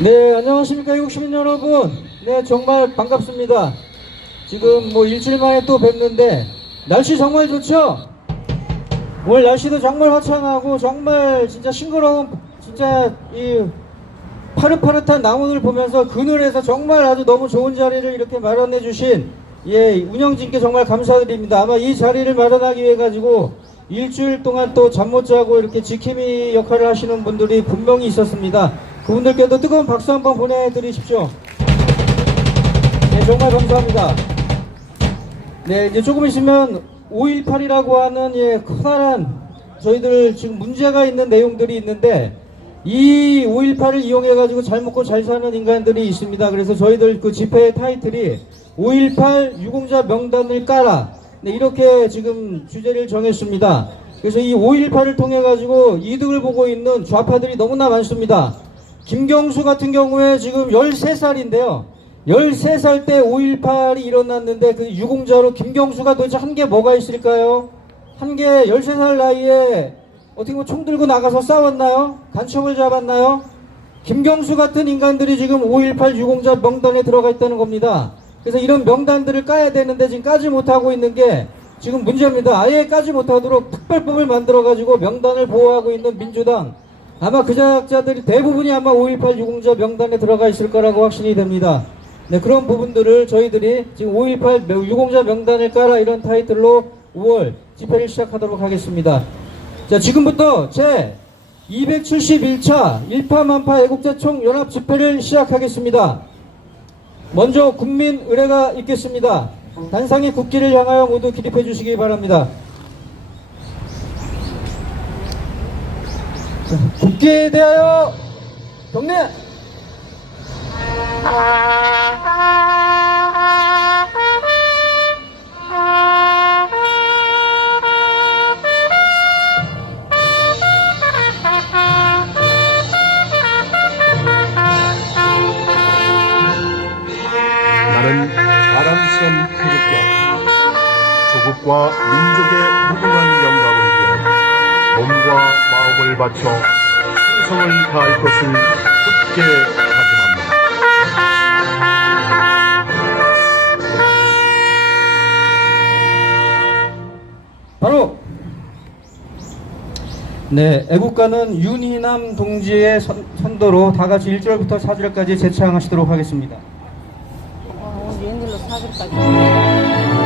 네, 안녕하십니까, 이국시민 여러분. 네, 정말 반갑습니다. 지금 뭐 일주일 만에 또 뵙는데, 날씨 정말 좋죠? 오늘 날씨도 정말 화창하고, 정말 진짜 싱그러운, 진짜 이 파릇파릇한 나무를 보면서 그늘에서 정말 아주 너무 좋은 자리를 이렇게 마련해 주신, 운영진께 정말 감사드립니다. 아마 이 자리를 마련하기 위해 가지고 일주일 동안 또 잠 못 자고 이렇게 지킴이 역할을 하시는 분들이 분명히 있었습니다. 그분들께도 뜨거운 박수 한번 보내드리십시오. 네, 정말 감사합니다. 네, 이제 조금 있으면 5.18이라고 하는 커다란 저희들 지금 문제가 있는 내용들이 있는데, 이 5.18을 이용해가지고 잘 먹고 잘 사는 인간들이 있습니다. 그래서 저희들 그 집회의 타이틀이 5.18 유공자 명단을 까라. 네, 이렇게 지금 주제를 정했습니다. 그래서 이 5.18을 통해가지고 이득을 보고 있는 좌파들이 너무나 많습니다. 김경수 같은 경우에 지금 13살인데요. 13살 때 5.18이 일어났는데 그 유공자로 김경수가 도대체 한 게 뭐가 있을까요? 한 게 13살 나이에 어떻게 뭐 총 들고 나가서 싸웠나요? 간첩을 잡았나요? 김경수 같은 인간들이 지금 5.18 유공자 명단에 들어가 있다는 겁니다. 그래서 이런 명단들을 까야 되는데 지금 까지 못하고 있는 게 지금 문제입니다. 아예 까지 못하도록 특별법을 만들어가지고 명단을 보호하고 있는 민주당, 아마 그 제작자들이 대부분이 아마 5.18 유공자 명단에 들어가 있을 거라고 확신이 됩니다. 네, 그런 부분들을 저희들이 지금 5.18 유공자 명단을 까라 이런 타이틀로 5월 집회를 시작하도록 하겠습니다. 자, 지금부터 제 271차 일파만파 애국자 총연합 집회를 시작하겠습니다. 먼저 국민 의례가 있겠습니다. 단상의 국기를 향하여 모두 기립해 주시기 바랍니다. 국기에 대하여 경례! 나는 자랑스러운 태극기 조국과 민족의 무궁한 영광을 위해 몸과 마음을 바쳐 충성을 다할 것을 굳게 다짐합니다. 바로 네, 애국가는 윤희남 동지의 선도로 다같이 1절부터 4절까지 제창하시도록 하겠습니다. 웬일로 사절까지.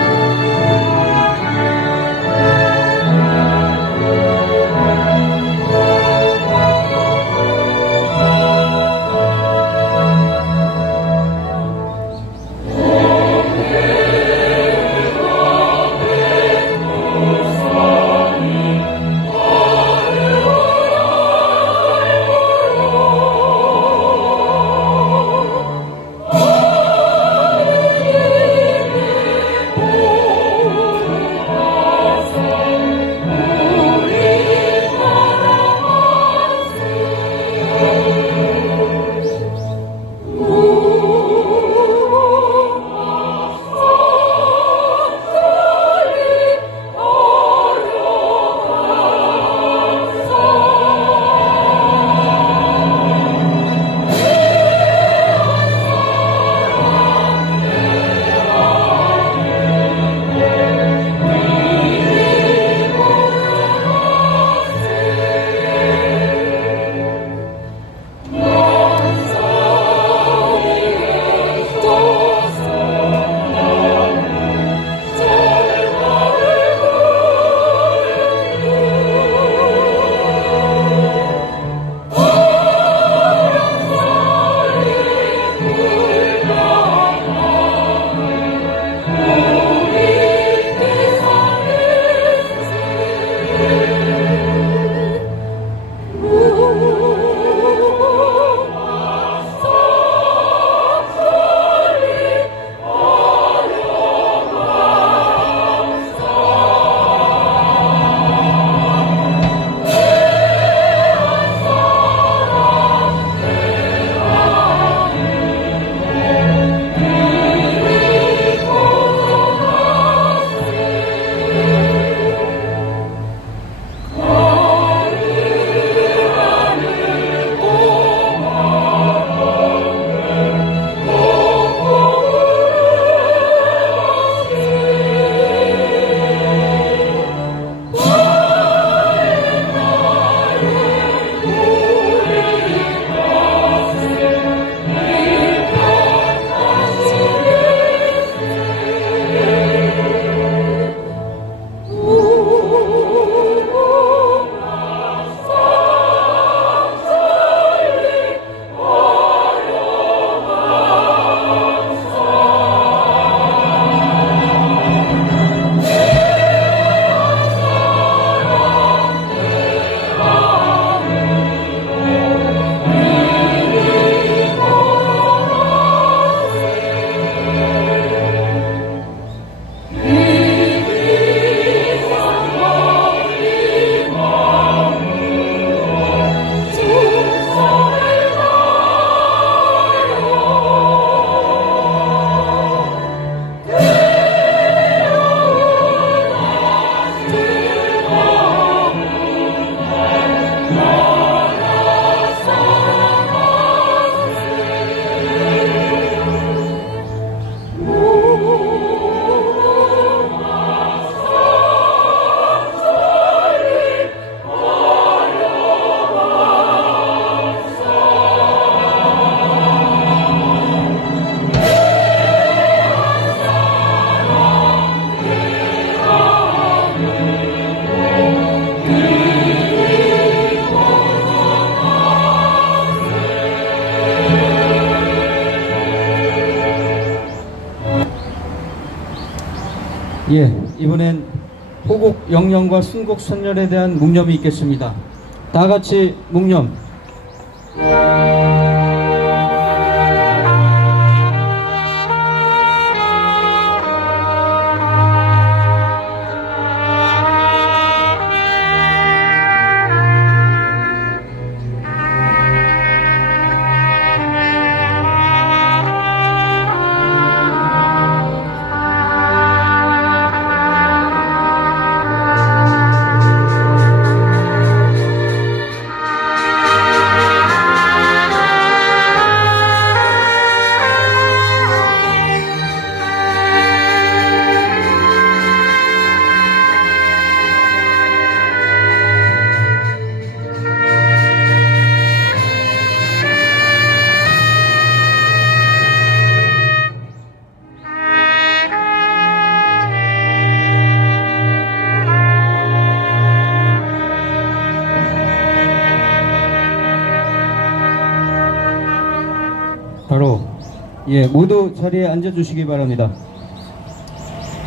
예, 이번엔 호국 영령과 순국 선열에 대한 묵념이 있겠습니다. 다 같이 묵념. 바로 모두 자리에 앉아주시기 바랍니다.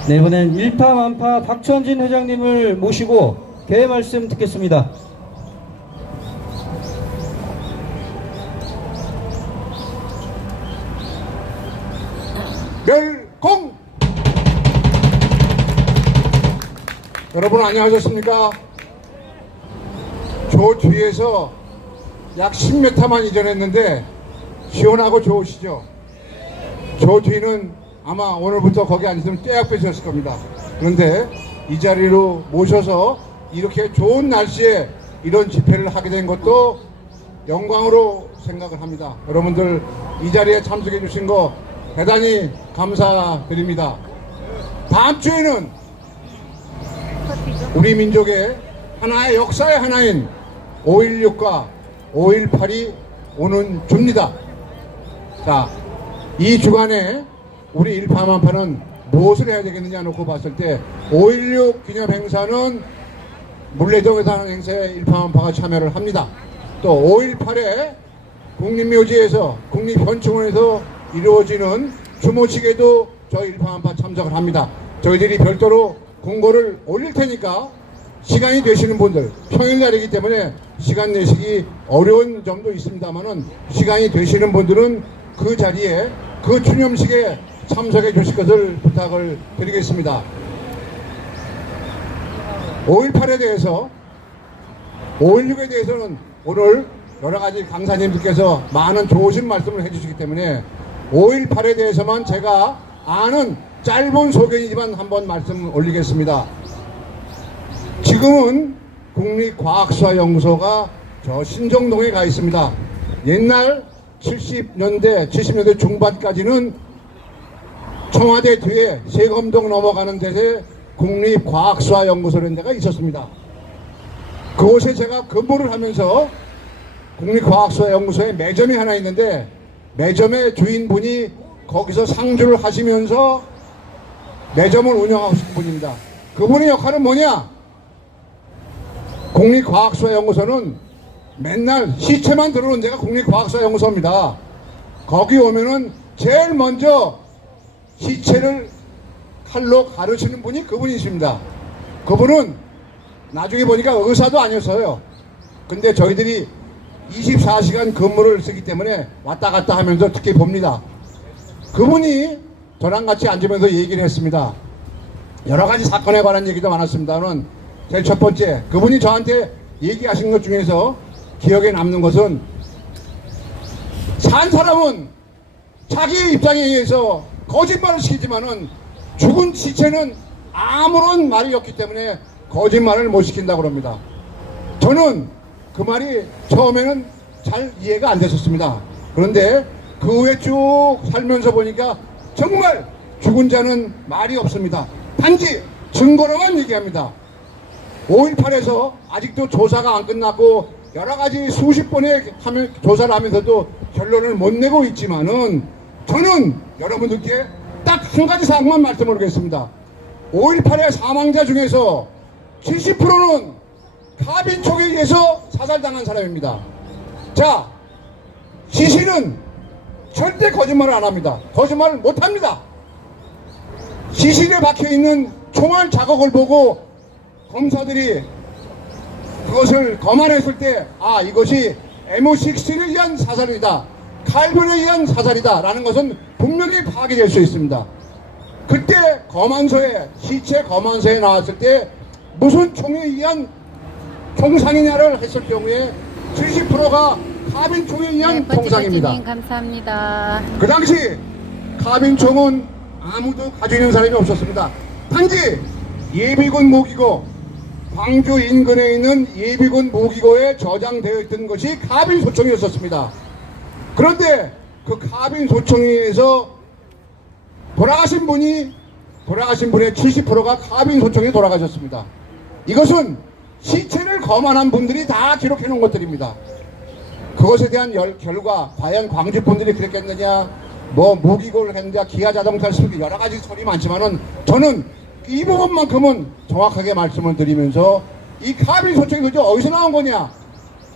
네, 이번엔 일파만파 박천진 회장님을 모시고 개회 말씀 듣겠습니다. 멸공! 여러분 안녕하셨습니까? 저 뒤에서 약 10m만 이전했는데 시원하고 좋으시죠? 저 뒤는 아마 오늘부터 거기 앉으면 떼약 빼셨을 겁니다. 그런데 이 자리로 모셔서 이렇게 좋은 날씨에 이런 집회를 하게 된 것도 영광으로 생각을 합니다. 여러분들 이 자리에 참석해 주신 거 대단히 감사드립니다. 다음 주에는 우리 민족의 하나의 역사의 하나인 5.16과 5.18이 오는 주입니다. 자, 이 주간에 우리 일파만파는 무엇을 해야 되겠느냐 놓고 봤을 때 5.16 기념 행사는 물레동에서 하는 행사에 일파만파가 참여를 합니다. 또 5.18에 국립묘지에서 국립현충원에서 이루어지는 추모식에도 저희 일파만파 참석을 합니다. 저희들이 별도로 공고를 올릴 테니까 시간이 되시는 분들, 평일날이기 때문에 시간 내시기 어려운 점도 있습니다만은 시간이 되시는 분들은 그 자리에 그 추념식에 참석해 주실 것을 부탁을 드리겠습니다. 5.18에 대해서 5.16에 대해서는 오늘 여러가지 강사님들께서 많은 좋으신 말씀을 해주시기 때문에 5.18에 대해서만 제가 아는 짧은 소견이지만 한번 말씀 올리겠습니다. 지금은 국립과학수사연구소가 저 신정동에 가 있습니다. 옛날 70년대 중반까지는 청와대 뒤에 세검동 넘어가는 데에 국립과학수사연구소라는 데가 있었습니다. 그곳에 제가 근무를 하면서 국립과학수사연구소에 매점이 하나 있는데 매점의 주인분이 거기서 상주를 하시면서 매점을 운영하신 분입니다. 그분의 역할은 뭐냐? 국립과학수사연구소는 맨날 시체만 들어오는 데가 국립과학수사연구소입니다. 거기 오면은 제일 먼저 시체를 칼로 가르치는 분이 그분이십니다. 그분은 나중에 보니까 의사도 아니었어요. 근데 저희들이 24시간 근무를 쓰기 때문에 왔다 갔다 하면서 특히 봅니다. 그분이 저랑 같이 앉으면서 얘기를 했습니다. 여러 가지 사건에 관한 얘기도 많았습니다만 제일 첫 번째, 그분이 저한테 얘기하신 것 중에서 기억에 남는 것은 산 사람은 자기의 입장에 의해서 거짓말을 시키지만은 죽은 시체는 아무런 말이 없기 때문에 거짓말을 못 시킨다고 합니다. 저는 그 말이 처음에는 잘 이해가 안 됐었습니다. 그런데 그 후에 쭉 살면서 보니까 정말 죽은 자는 말이 없습니다. 단지 증거로만 얘기합니다. 5.18에서 아직도 조사가 안 끝났고 여러 가지 수십 번의 조사를 하면서도 결론을 못 내고 있지만은 저는 여러분들께 딱 한 가지 사항만 말씀드리겠습니다. 5.18의 사망자 중에서 70%는 가빈총에 의해서 사살당한 사람입니다. 자, 시신은 절대 거짓말을 안 합니다. 거짓말을 못 합니다. 시신에 박혀있는 총알 자국을 보고 검사들이 그것을 검안했을 때, 아, 이것이 MO6에 의한 사살이다, 칼군에 의한 사살이다 라는 것은 분명히 파악이 될 수 있습니다. 그때 검안소에, 시체 검안소에 나왔을 때 무슨 총에 의한 총상이냐를 했을 경우에 70%가 카빈총에 의한 총상입니다. 님 감사합니다. 그 당시 카빈총은 아무도 가지고 있는 사람이 없었습니다. 단지 예비군 무기고, 광주 인근에 있는 예비군 무기고에 저장되어 있던 것이 카빈 소총이었습니다. 그런데 그 카빈 소총에서 돌아가신 분의 70%가 카빈 소총에 돌아가셨습니다. 이것은 시체를 검안한 분들이 다 기록해 놓은 것들입니다. 그것에 대한 결과, 과연 광주 분들이 그랬겠느냐, 뭐 무기고를 했느냐, 기아 자동차를 쓰고 여러 가지 소리 많지만은 저는 이 부분만큼은 정확하게 말씀을 드리면서, 이 카빈 소총이 도대체 어디서 나온 거냐?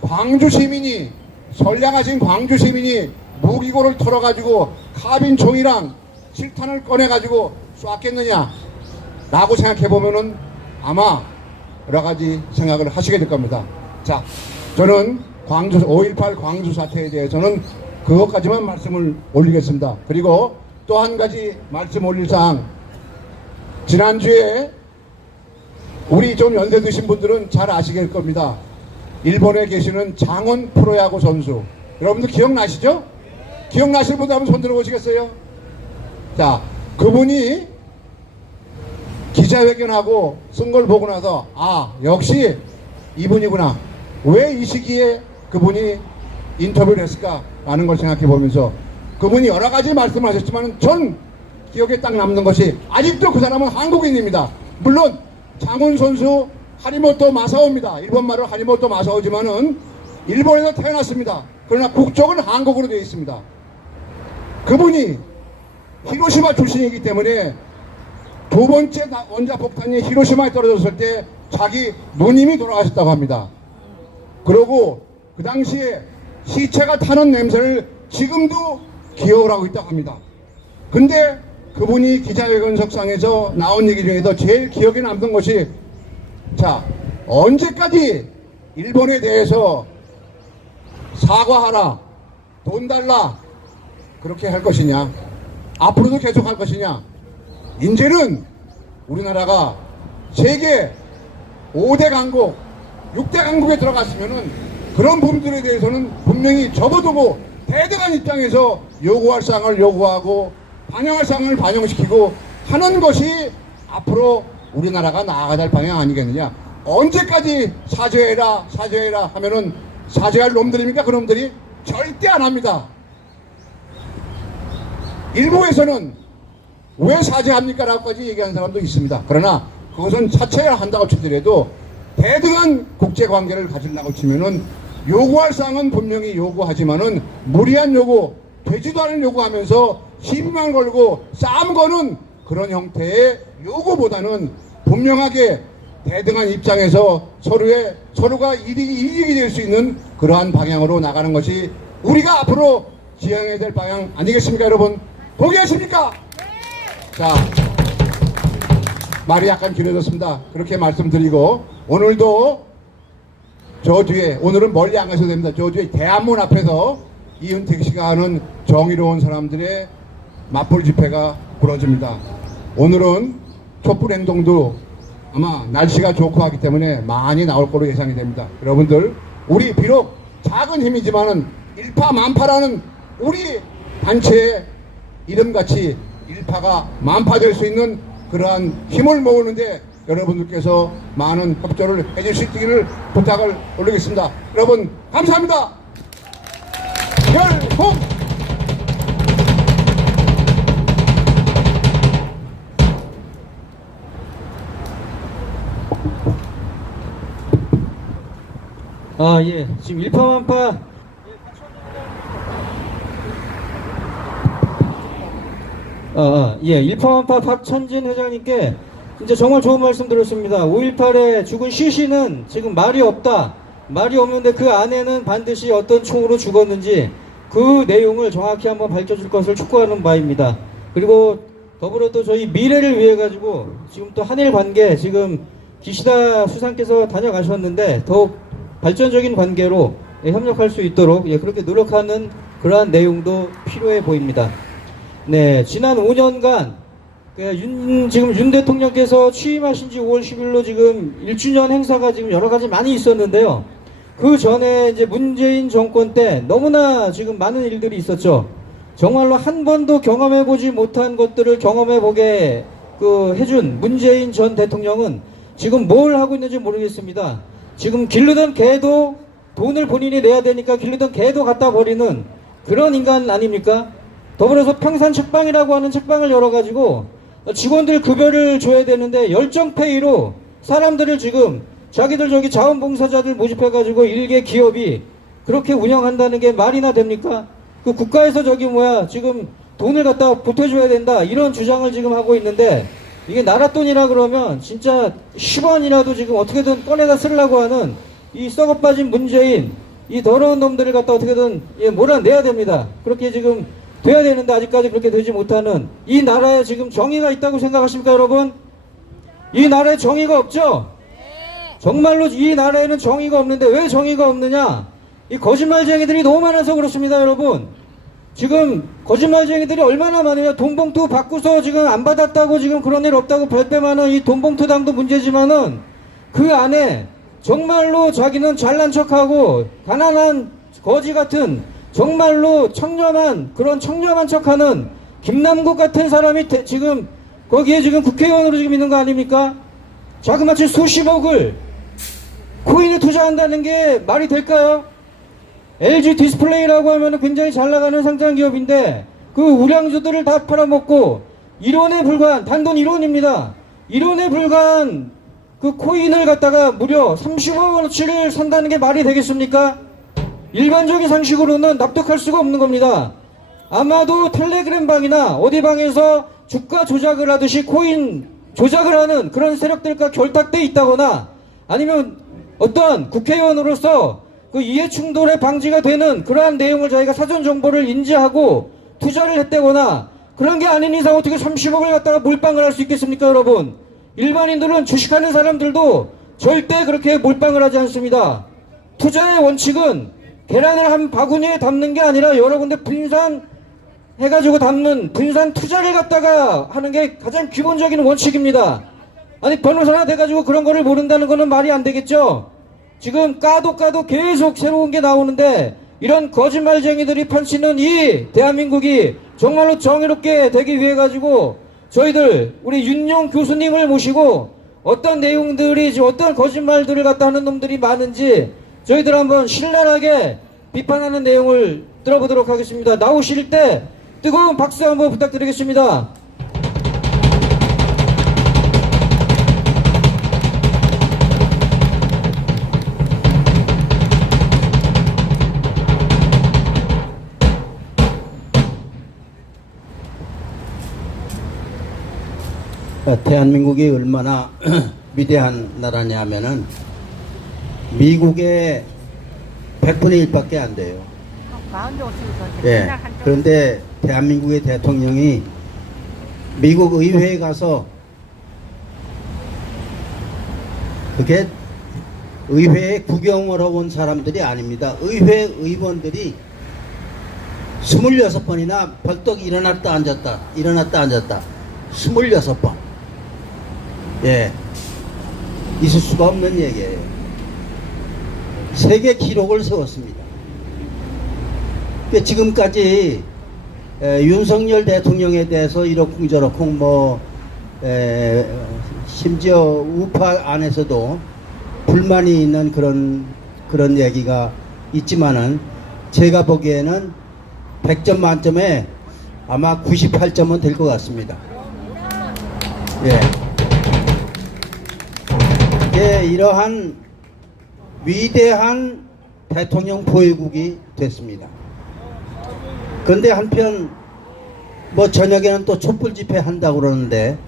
광주 시민이, 선량하신 광주 시민이 무기고를 털어가지고 카빈 총이랑 실탄을 꺼내가지고 쐈겠느냐 라고 생각해보면은 아마 여러 가지 생각을 하시게 될 겁니다. 자, 저는 5.18 광주 사태에 대해서는 그것까지만 말씀을 올리겠습니다. 그리고 또 한 가지 말씀 올릴 사항, 지난주에 우리 좀 연세 드신 분들은 잘 아시게 될 겁니다. 일본에 계시는 장원 프로야구 선수, 여러분들 기억나시죠? 기억나시는 분들 한번 손 들어보시겠어요? 자, 그분이 기자회견하고 쓴 걸 보고 나서, 아, 역시 이분이구나, 왜 이 시기에 그분이 인터뷰를 했을까 라는 걸 생각해 보면서, 그분이 여러 가지 말씀을 하셨지만 전 기억에 딱 남는 것이, 아직도 그 사람은 한국인입니다. 물론 장훈 선수 하리모토 마사오입니다. 일본말로 하리모토 마사오지만은 일본에서 태어났습니다. 그러나 국적은 한국으로 되어 있습니다. 그분이 히로시마 출신이기 때문에 두 번째 원자폭탄이 히로시마에 떨어졌을 때 자기 누님이 돌아가셨다고 합니다. 그러고 그 당시에 시체가 타는 냄새를 지금도 기억을 하고 있다고 합니다. 근데 그분이 기자회견석상에서 나온 얘기 중에서 제일 기억에 남는 것이, 자, 언제까지 일본에 대해서 사과하라, 돈 달라, 그렇게 할 것이냐, 앞으로도 계속 할 것이냐. 이제는 우리나라가 세계 5대 강국, 6대 강국에 들어갔으면은 그런 부분들에 대해서는 분명히 접어두고 대등한 입장에서 요구할 사항을 요구하고 반영할 사항을 반영시키고 하는 것이 앞으로 우리나라가 나아가야 될 방향 아니겠느냐. 언제까지 사죄해라 사죄해라 하면은 사죄할 놈들입니까? 그 놈들이 절대 안 합니다. 일부에서는 왜 사죄합니까? 라고까지 얘기하는 사람도 있습니다. 그러나 그것은 사죄해야 한다고 치더라도 대등한 국제관계를 가지려고 치면은 요구할 사항은 분명히 요구하지만은 무리한 요구, 되지도 않은 요구하면서 시비만 걸고 싸움 거는 그런 형태의 요구보다는 분명하게 대등한 입장에서 서로가 이익이 될 수 있는 그러한 방향으로 나가는 것이 우리가 앞으로 지향해야 될 방향 아니겠습니까, 여러분? 동의하십니까? 네. 자, 말이 약간 길어졌습니다. 그렇게 말씀드리고, 오늘도 저 뒤에, 오늘은 멀리 안 가셔도 됩니다. 저 뒤에 대한문 앞에서 이은택 씨가 하는 정의로운 사람들의 맞불 집회가 벌어집니다. 오늘은 촛불 행동도 아마 날씨가 좋고 하기 때문에 많이 나올 거로 예상이 됩니다. 여러분들, 우리 비록 작은 힘이지만은 일파만파라는 우리 단체의 이름같이 일파가 만파될 수 있는 그러한 힘을 모으는데 여러분들께서 많은 협조를 해줄 수 있기를 부탁을 올리겠습니다. 여러분 감사합니다. 결국 예. 지금 일파만파 일파만파 박천진 회장님께 진짜 정말 좋은 말씀 들었습니다. 5.18에 죽은 시신은 지금 말이 없다. 말이 없는데 그 안에는 반드시 어떤 총으로 죽었는지 그 내용을 정확히 한번 밝혀줄 것을 촉구하는 바입니다. 그리고 더불어 또 저희 미래를 위해 가지고 지금 또 한일 관계 지금 기시다 수상께서 다녀가셨는데 더욱 발전적인 관계로 협력할 수 있도록 그렇게 노력하는 그러한 내용도 필요해 보입니다. 네, 지난 5년간 지금 윤 대통령께서 취임하신 지 5월 10일로 지금 1주년 행사가 지금 여러 가지 많이 있었는데요. 그 전에 이제 문재인 정권 때 너무나 지금 많은 일들이 있었죠. 정말로 한 번도 경험해보지 못한 것들을 경험해보게 해준 문재인 전 대통령은 지금 뭘 하고 있는지 모르겠습니다. 지금 기르던 개도 돈을 본인이 내야 되니까 기르던 개도 갖다 버리는 그런 인간 아닙니까? 더불어서 평산 책방이라고 하는 책방을 열어가지고 직원들 급여를 줘야 되는데 열정페이로 사람들을 지금 자기들 저기 자원봉사자들 모집해가지고 일개 기업이 그렇게 운영한다는 게 말이나 됩니까? 그 국가에서 지금 돈을 갖다 보태줘야 된다 이런 주장을 지금 하고 있는데 이게 나라 돈이라 그러면 진짜 10원이라도 지금 어떻게든 꺼내다 쓰려고 하는 이 썩어 빠진 문재인 이 더러운 놈들을 갖다 어떻게든 몰아내야 됩니다. 그렇게 지금 돼야 되는데 아직까지 그렇게 되지 못하는 이 나라에 지금 정의가 있다고 생각하십니까 여러분? 이 나라에 정의가 없죠? 정말로 이 나라에는 정의가 없는데 왜 정의가 없느냐? 이 거짓말쟁이들이 너무 많아서 그렇습니다 여러분. 지금 거짓말쟁이들이 얼마나 많으냐. 돈봉투 받고서 지금 안 받았다고 지금 그런 일 없다고 발뺌하는 이 돈봉투당도 문제지만은 그 안에 정말로 자기는 잘난 척하고 가난한 거지 같은 정말로 그런 청렴한 척하는 김남국 같은 사람이 지금 거기에 지금 국회의원으로 지금 있는 거 아닙니까? 자그마치 수십억을 코인에 투자한다는 게 말이 될까요? LG 디스플레이라고 하면 굉장히 잘 나가는 상장 기업인데 그 우량주들을 다 팔아먹고 1원에 불과한 단돈 1원입니다. 1원에 불과한 그 코인을 갖다가 무려 30억원어치를 산다는 게 말이 되겠습니까? 일반적인 상식으로는 납득할 수가 없는 겁니다. 아마도 텔레그램 방이나 어디 방에서 주가 조작을 하듯이 코인 조작을 하는 그런 세력들과 결탁돼 있다거나 아니면 어떤 국회의원으로서 그 이해충돌의 방지가 되는 그러한 내용을 저희가 사전 정보를 인지하고 투자를 했다거나 그런 게 아닌 이상 어떻게 30억을 갖다가 몰빵을 할 수 있겠습니까 여러분? 일반인들은 주식하는 사람들도 절대 그렇게 몰빵을 하지 않습니다. 투자의 원칙은 계란을 한 바구니에 담는 게 아니라 여러 군데 분산해가지고 담는 분산 투자를 갖다가 하는 게 가장 기본적인 원칙입니다. 아니 변호사나 돼가지고 그런 거를 모른다는 거는 말이 안 되겠죠. 지금 까도 계속 새로운 게 나오는데 이런 거짓말쟁이들이 펼치는 이 대한민국이 정말로 정의롭게 되기 위해 가지고 저희들 우리 윤용 교수님을 모시고 어떤 내용들이 어떤 거짓말들을 갖다 하는 놈들이 많은지 저희들 한번 신랄하게 비판하는 내용을 들어보도록 하겠습니다. 나오실 때 뜨거운 박수 한번 부탁드리겠습니다. 대한민국이 얼마나 위대한 나라냐 하면은 미국의 100분의 1밖에 안 돼요. 예. 그런데 대한민국의 대통령이 미국 의회에 가서 그게 의회에 구경을 온 사람들이 아닙니다. 의회 의원들이 26번이나 벌떡 일어났다 앉았다 26번. 예, 있을 수가 없는 얘기예요. 세계 기록을 세웠습니다. 지금까지 윤석열 대통령에 대해서 이러쿵저러쿵 심지어 우파 안에서도 불만이 있는 그런 얘기가 있지만은 제가 보기에는 100점 만점에 아마 98점은 될 것 같습니다. 예. 예, 이러한 위대한 대통령 보유국이 됐습니다. 그런데 한편 저녁에는 또 촛불 집회 한다고 그러는데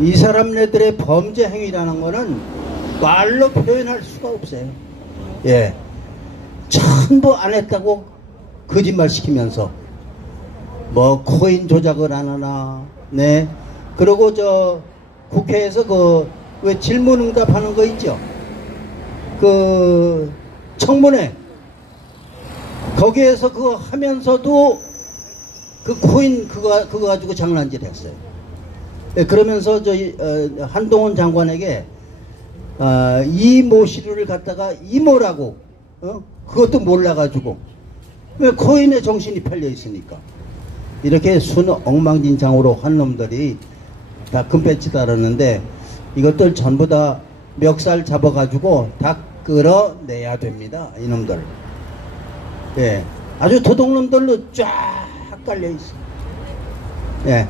이 사람네들의 범죄 행위라는 거는 말로 표현할 수가 없어요. 예. 전부 안 했다고 거짓말 시키면서 뭐 코인 조작을 하느나, 네. 그리고 저 국회에서 그 왜 질문응답하는 거 있죠? 그 청문회 거기에서 그거 하면서도 그 코인 그거 가지고 장난질 했어요. 네, 그러면서 저희 한동훈 장관에게 이모 시루를 갖다가 이모라고 그것도 몰라가지고 왜 코인에 정신이 팔려 있으니까 이렇게 순 엉망진창으로 한 놈들이 다 금배지 달았는데 이것들 전부 다 멱살 잡아가지고 다 끌어내야 됩니다. 이놈들. 예, 아주 도둑놈들로 쫙 깔려 있어. 예,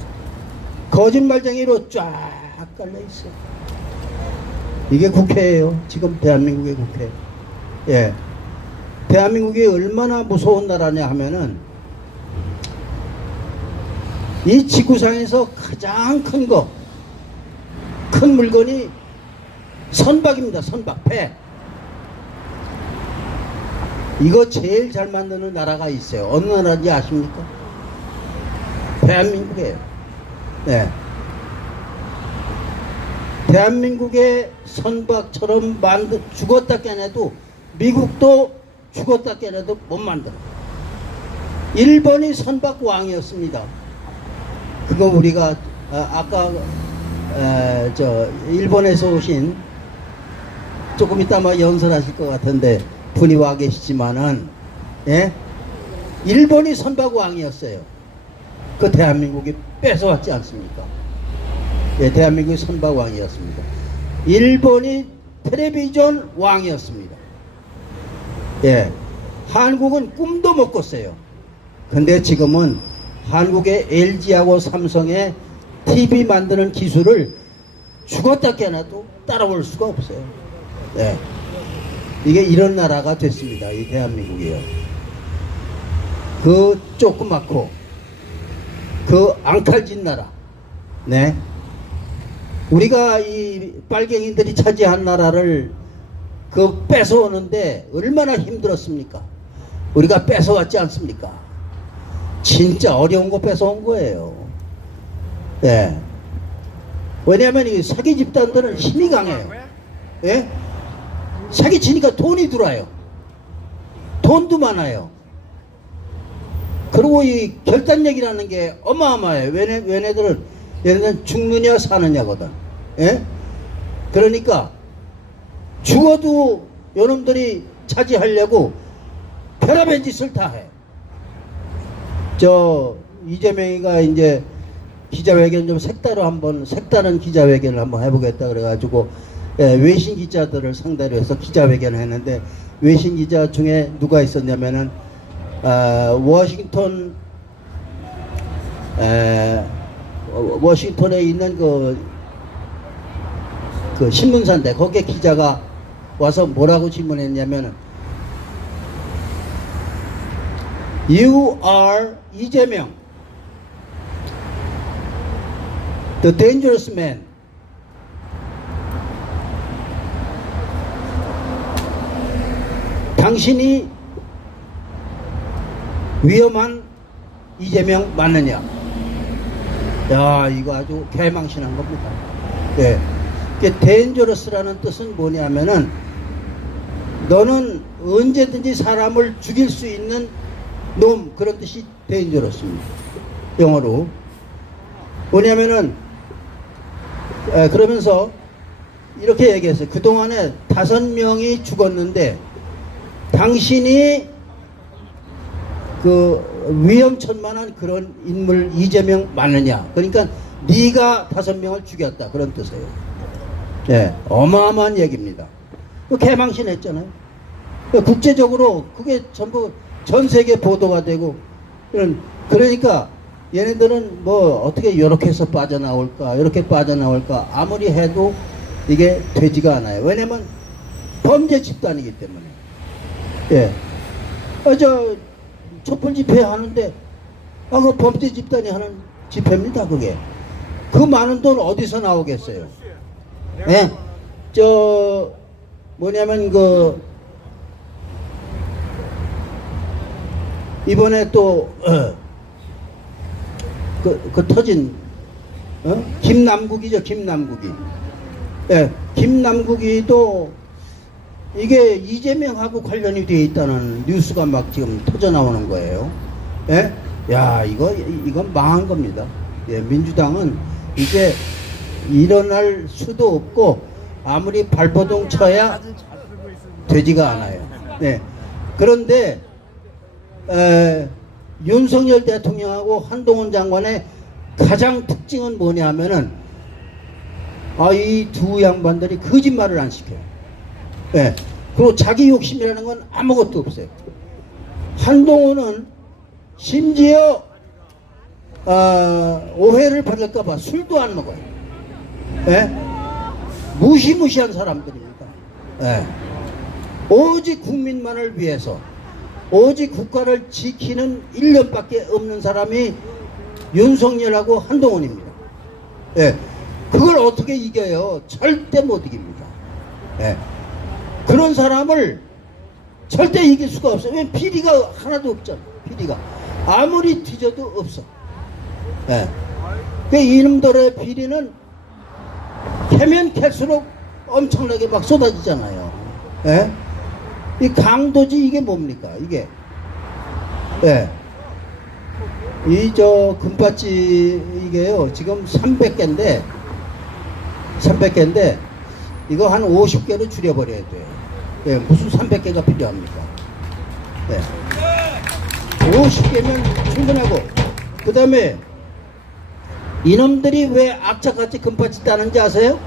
거짓말쟁이로 쫙 깔려 있어. 이게 국회예요. 지금 대한민국의 국회. 예, 대한민국이 얼마나 무서운 나라냐 하면은 이 지구상에서 가장 큰 거, 큰 물건이 선박입니다. 선박, 배. 이거 제일 잘 만드는 나라가 있어요. 어느 나라인지 아십니까? 대한민국이에요. 네. 대한민국의 선박처럼 죽었다 깨내도 미국도 죽었다 깨내도 못 만들어. 일본이 선박 왕이었습니다. 그거 우리가 아까 일본에서 오신 조금 이따 막 연설하실 것 같은데 분이 와 계시지만은 예? 일본이 선박 왕이었어요. 그 대한민국이 뺏어왔지 않습니까? 예, 대한민국이 선박 왕이었습니다. 일본이 텔레비전 왕이었습니다. 예, 한국은 꿈도 못 꿨어요. 근데 지금은 한국의 LG하고 삼성의 TV 만드는 기술을 죽었다 깨나도 따라올 수가 없어요. 예. 이게 이런 나라가 됐습니다. 이 대한민국이요. 그 조그맣고 그 앙탈진 나라. 네. 우리가 이 빨갱이들이 차지한 나라를 그 뺏어오는데 얼마나 힘들었습니까? 우리가 뺏어왔지 않습니까? 진짜 어려운 거 뺏어온 거예요. 예. 왜냐하면 이 사기 집단들은 힘이 강해요. 예? 사기 치니까 돈이 들어와요. 돈도 많아요. 그리고 이 결단력이라는 게 어마어마해요. 얘네들은 죽느냐 사느냐거든. 예? 그러니까 죽어도 요놈들이 차지하려고 별의별 짓을 다 해. 이재명이가 이제 기자회견 좀 색다른 기자회견을 한번 해보겠다 그래가지고 외신 기자들을 상대로 해서 기자회견을 했는데 외신 기자 중에 누가 있었냐면은 워싱턴에 있는 그 신문사인데 거기에 기자가 와서 뭐라고 질문했냐면은 You are 이재명, the dangerous man. 당신이 위험한 이재명 맞느냐? 야, 이거 아주 개망신한 겁니다. 예. dangerous라는 뜻은 뭐냐면은 너는 언제든지 사람을 죽일 수 있는 놈, 그런 뜻이 dangerous입니다. 영어로. 뭐냐면은 그러면서 이렇게 얘기했어요. 그동안에 5명이 죽었는데 당신이 그 위험천만한 그런 인물 이재명 맞느냐? 그러니까 네가 5명을 죽였다, 그런 뜻이에요. 네, 어마어마한 얘기입니다. 그 개망신했잖아요. 국제적으로 그게 전부 전 세계 보도가 되고 그러니까 얘네들은 뭐 어떻게 이렇게 해서 빠져나올까, 이렇게 빠져나올까 아무리 해도 이게 되지가 않아요. 왜냐면 범죄 집단이기 때문에. 예. 촛불 집회 하는데 그 범죄 집단이 하는 집회입니다. 그게. 그 많은 돈 어디서 나오겠어요? 예. 뭐냐면 이번에 또 그 터진, 김남국이죠, 김남국이. 예, 김남국이도 이게 이재명하고 관련이 되어 있다는 뉴스가 막 지금 터져 나오는 거예요. 예? 야, 이건 망한 겁니다. 예, 민주당은 이제 일어날 수도 없고, 아무리 발버둥 쳐야 되지가 않아요. 네. 그런데, 윤석열 대통령하고 한동훈 장관의 가장 특징은 뭐냐 하면은, 이 두 양반들이 거짓말을 안 시켜요. 예. 그리고 자기 욕심이라는 건 아무것도 없어요. 한동훈은 심지어 오해를 받을까봐 술도 안 먹어요. 예? 무시무시한 사람들입니다. 예. 오직 국민만을 위해서, 오직 국가를 지키는 1년밖에 없는 사람이 윤석열하고 한동훈입니다. 예. 그걸 어떻게 이겨요? 절대 못 이깁니다. 예. 그런 사람을 절대 이길 수가 없어요. 왜? 비리가 하나도 없잖아. 비리가 아무리 뒤져도 없어. 예. 그 이놈들의 비리는 캐면 캘수록 엄청나게 막 쏟아지잖아요. 예? 이 강도지 이게 뭡니까? 이게. 예. 이 금바지 이게요. 지금 300개인데 이거 한 50개로 줄여버려야 돼요. 예, 무슨 300개가 필요합니까? 예. 50개면 충분하고, 그 다음에 이놈들이 왜 악착같이 금바지 따는지 아세요?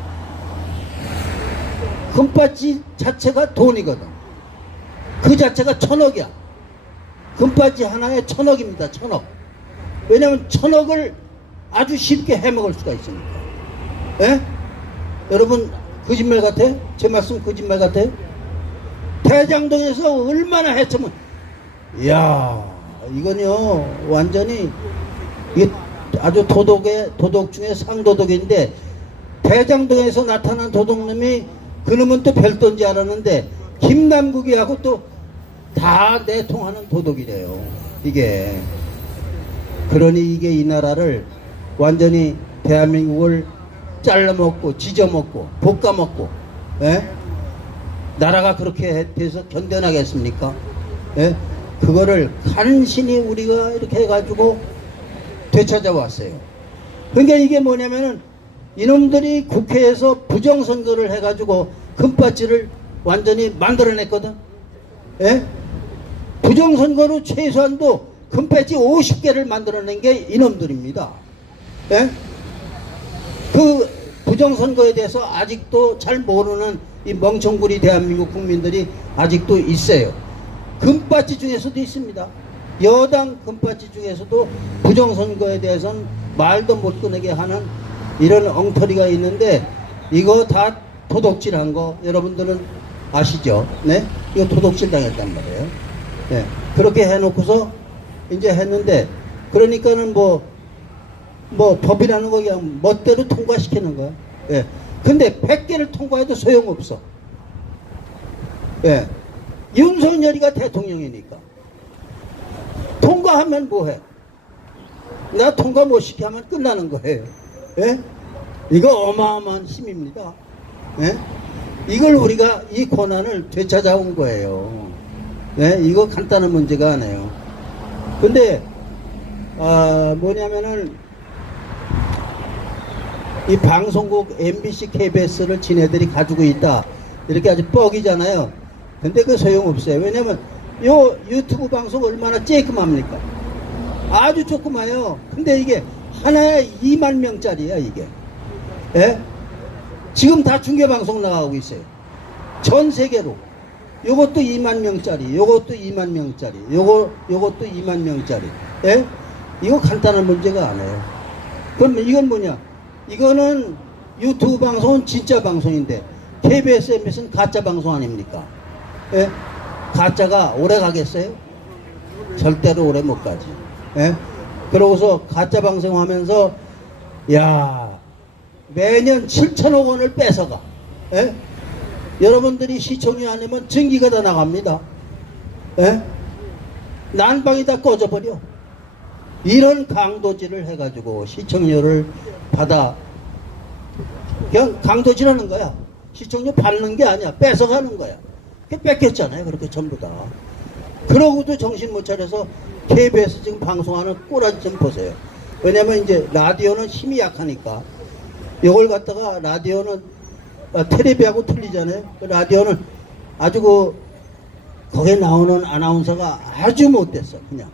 금바지 자체가 돈이거든. 그 자체가 1,000억이야. 금바지 하나에 1,000억입니다. 1,000억. 왜냐면 1,000억을 아주 쉽게 해먹을 수가 있으니까. 예? 여러분, 거짓말 같아요? 제 말씀 거짓말 같아요? 대장동에서 얼마나 했으면, 이야, 이건요, 완전히, 이게 아주 도덕 중에 상도덕인데, 대장동에서 나타난 도둑놈이 그놈은 또 별돈지 알았는데, 김남국이하고 또 다 내통하는 도둑이래요. 이게. 그러니 이게 이 나라를 완전히 대한민국을 잘라먹고 지져먹고 볶아먹고, 예? 나라가 그렇게 돼서 견뎌나겠습니까? 예? 그거를 간신히 우리가 이렇게 해가지고 되찾아왔어요. 그러니까 이게 뭐냐면은 이놈들이 국회에서 부정선거를 해가지고 금바지를 완전히 만들어냈거든. 예? 부정선거로 최소한도 금배지 50개를 만들어낸 게 이놈들입니다. 예? 그 부정선거에 대해서 아직도 잘 모르는 이 멍청구리 대한민국 국민들이 아직도 있어요. 금바지 중에서도 있습니다. 여당 금바지 중에서도 부정선거에 대해서는 말도 못 꺼내게 하는 이런 엉터리가 있는데, 이거 다 도둑질한 거 여러분들은 아시죠? 네? 이거 도둑질 당했단 말이에요. 네. 그렇게 해놓고서 이제 했는데, 그러니까는 뭐 법이라는 거 그냥 멋대로 통과시키는 거야. 예. 근데 100개를 통과해도 소용없어. 예. 윤석열이가 대통령이니까. 통과하면 뭐해? 나 통과 못 시켜 하면 끝나는 거예요. 예? 이거 어마어마한 힘입니다. 예? 이걸 우리가 이 권한을 되찾아온 거예요. 예? 이거 간단한 문제가 아니에요. 근데 뭐냐면은 이 방송국 MBC, KBS를 지네들이 가지고 있다, 이렇게 아주 뻑이잖아요. 근데 그 소용없어요. 왜냐면 요 유튜브 방송 얼마나 쬐끔합니까? 아주 조그마요. 근데 이게 하나에 2만 명짜리야 이게. 예? 지금 다 중계방송 나가고 있어요. 전 세계로. 요것도 2만 명짜리, 요것도 2만 명짜리, 요것도 2만 명짜리. 예? 이거 간단한 문제가 아니에요. 그럼 이건 뭐냐? 이거는 유튜브 방송은 진짜 방송인데, KBS, MBC는 가짜 방송 아닙니까? 예? 가짜가 오래 가겠어요? 절대로 오래 못 가지. 예? 그러고서 가짜 방송하면서, 야, 매년 7천억 원을 뺏어가. 예? 여러분들이 시청이 아니면 전기가 다 나갑니다. 예? 난방이 다 꺼져버려. 이런 강도질을 해가지고 시청료를 받아 그냥 강도질하는 거야. 시청료 받는 게 아니야. 뺏어가는 거야. 뺏겼잖아요. 그렇게 전부 다. 그러고도 정신 못 차려서 KBS 지금 방송하는 꼬라지 좀 보세요. 왜냐면 이제 라디오는 힘이 약하니까 이걸 갖다가 라디오는 텔레비하고 틀리잖아요. 라디오는 아주 거기에 나오는 아나운서가 아주 못됐어. 그냥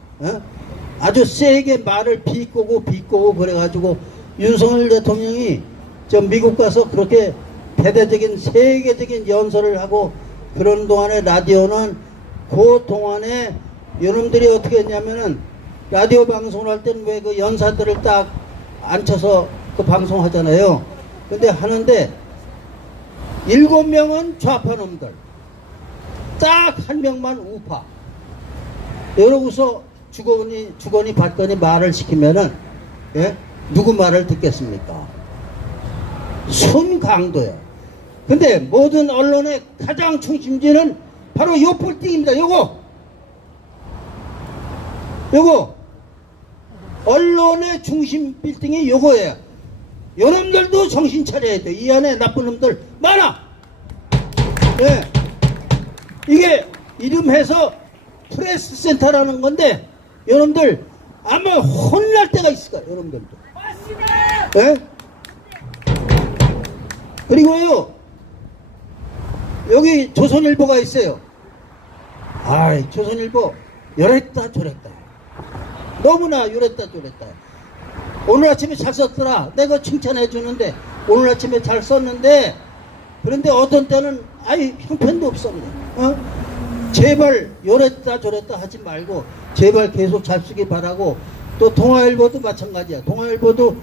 아주 세게 말을 비꼬고 그래가지고 윤석열 대통령이 저 미국 가서 그렇게 대대적인 세계적인 연설을 하고 그런 동안에 라디오는 그 동안에 여러분들이 어떻게 했냐면은 라디오 방송을 할 때는 왜 그 연사들을 딱 앉혀서 그 방송하잖아요. 근데 하는데 7명은 좌파 놈들, 딱 1명만 우파. 이러고서 주거니 받거니 말을 시키면은 누구 말을 듣겠습니까? 순강도야. 근데 모든 언론의 가장 중심지는 바로 요 빌딩입니다. 요거 언론의 중심 빌딩이 요거예요. 여러분들도 정신 차려야 돼. 이 안에 나쁜 놈들 많아. 이게 이름해서 프레스센터라는 건데 여러분들 아마 혼날 때가 있을 거예요. 여러분들도. 그리고요 여기 조선일보가 있어요. 아이 조선일보 요랬다 저랬다 너무나 요랬다 저랬다. 오늘 아침에 잘 썼더라. 내가 칭찬해 주는데 오늘 아침에 잘 썼는데 그런데 어떤 때는 아이 형편도 없어 그냥. 제발 요랬다 저랬다 하지 말고 제발 계속 잘 쓰기 바라고. 또 동아일보도 마찬가지야. 동아일보도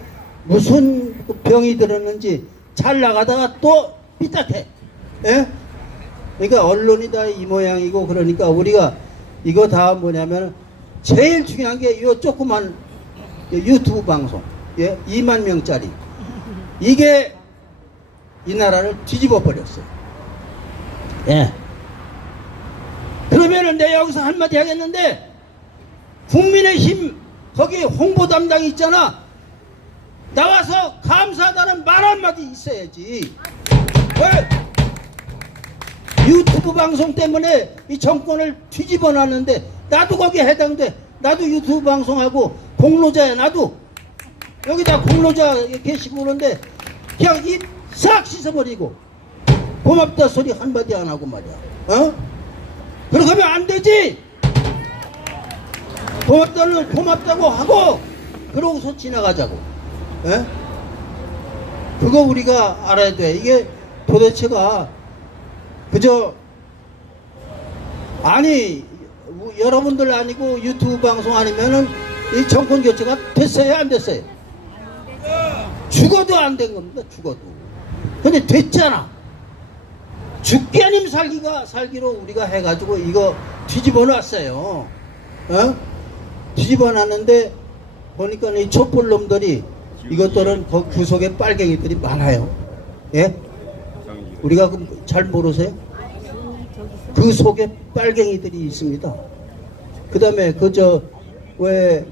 무슨 병이 들었는지 잘 나가다가 또 삐딱해. 그러니까 언론이 다 이 모양이고 그러니까 우리가 이거 다 뭐냐면 제일 중요한 게 이 조그만 유튜브 방송 2만 명짜리 이게 이 나라를 뒤집어 버렸어요. 그러면은 내가 여기서 한마디 하겠는데 국민의힘 거기 홍보 담당 있잖아. 나와서 감사하다는 말 한마디 있어야지. 유튜브 방송 때문에 이 정권을 뒤집어 놨는데 나도 거기에 해당돼. 나도 유튜브 방송하고 공로자야. 나도 여기다 공로자 계시고 그러는데 그냥 입 싹 씻어버리고 고맙다 소리 한마디 안 하고 말이야. 그렇게 하면 안 되지. 고맙다고 하고 그러고서 지나가자고. 그거 우리가 알아야 돼. 이게 도대체가 그저 아니 여러분들 아니고 유튜브 방송 아니면은 이 정권 교체가 됐어요 안 됐어요? 죽어도 안 된 겁니다. 죽어도. 근데 됐잖아. 죽기 아니면 살기로 우리가 해가지고 이거 뒤집어 놨어요. 뒤집어 놨는데 보니까 이 촛불놈들이 이것들은 그 구석에 빨갱이들이 많아요. 우리가 잘 모르세요? 그 속에 빨갱이들이 있습니다. 그 다음에 왜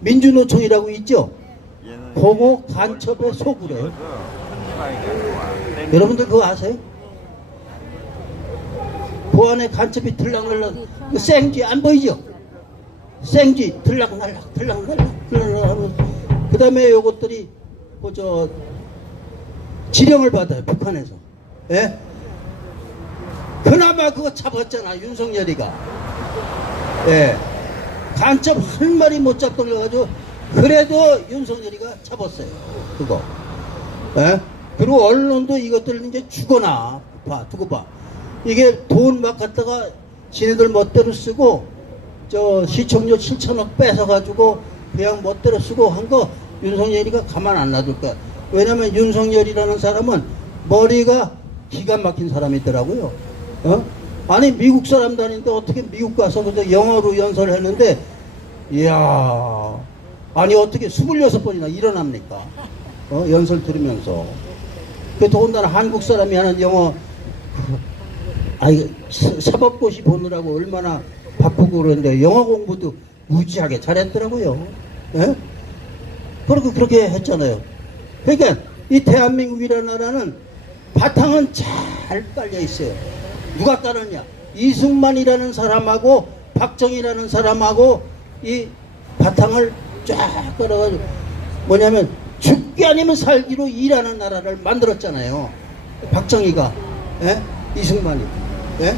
민주노총이라고 있죠? 그거 간첩의 속으로요. 여러분들 그거 아세요? 그 안에 간첩이 들락날락 그 생쥐 안 보이죠? 생쥐 들락날락 그 다음에 요것들이 지령을 받아요. 북한에서. 그나마 그거 잡았잖아 윤석열이가. 간첩 한 마리 못 잡던 거 가지고 그래도 윤석열이가 잡았어요. 그거. 그리고 언론도 이것들 이제 주거나 두고 봐. 이게 돈 막 갖다가 지네들 멋대로 쓰고 시청료 7천억 뺏어가지고 그냥 멋대로 쓰고 한 거 윤석열이가 가만 안 놔둘 거야. 왜냐면 윤석열이라는 사람은 머리가 기가 막힌 사람이더라고요. 아니 미국 사람도 아닌데 어떻게 미국 가서 그저 영어로 연설을 했는데 이야 아니 어떻게 26번이나 일어납니까? 연설 들으면서. 그 더군다나 한국 사람이 하는 영어 사법고시 보느라고 얼마나 바쁘고 그러는데 영어 공부도 무지하게 잘했더라고요. 예? 그리고 그렇게 했잖아요. 그러니까 이 대한민국이라는 나라는 바탕은 잘 깔려 있어요. 누가 따르냐? 이승만이라는 사람하고 박정희라는 사람하고 이 바탕을 쫙 깔아가지고 뭐냐면 죽기 아니면 살기로 일하는 나라를 만들었잖아요. 박정희가, 예? 이승만이. 예?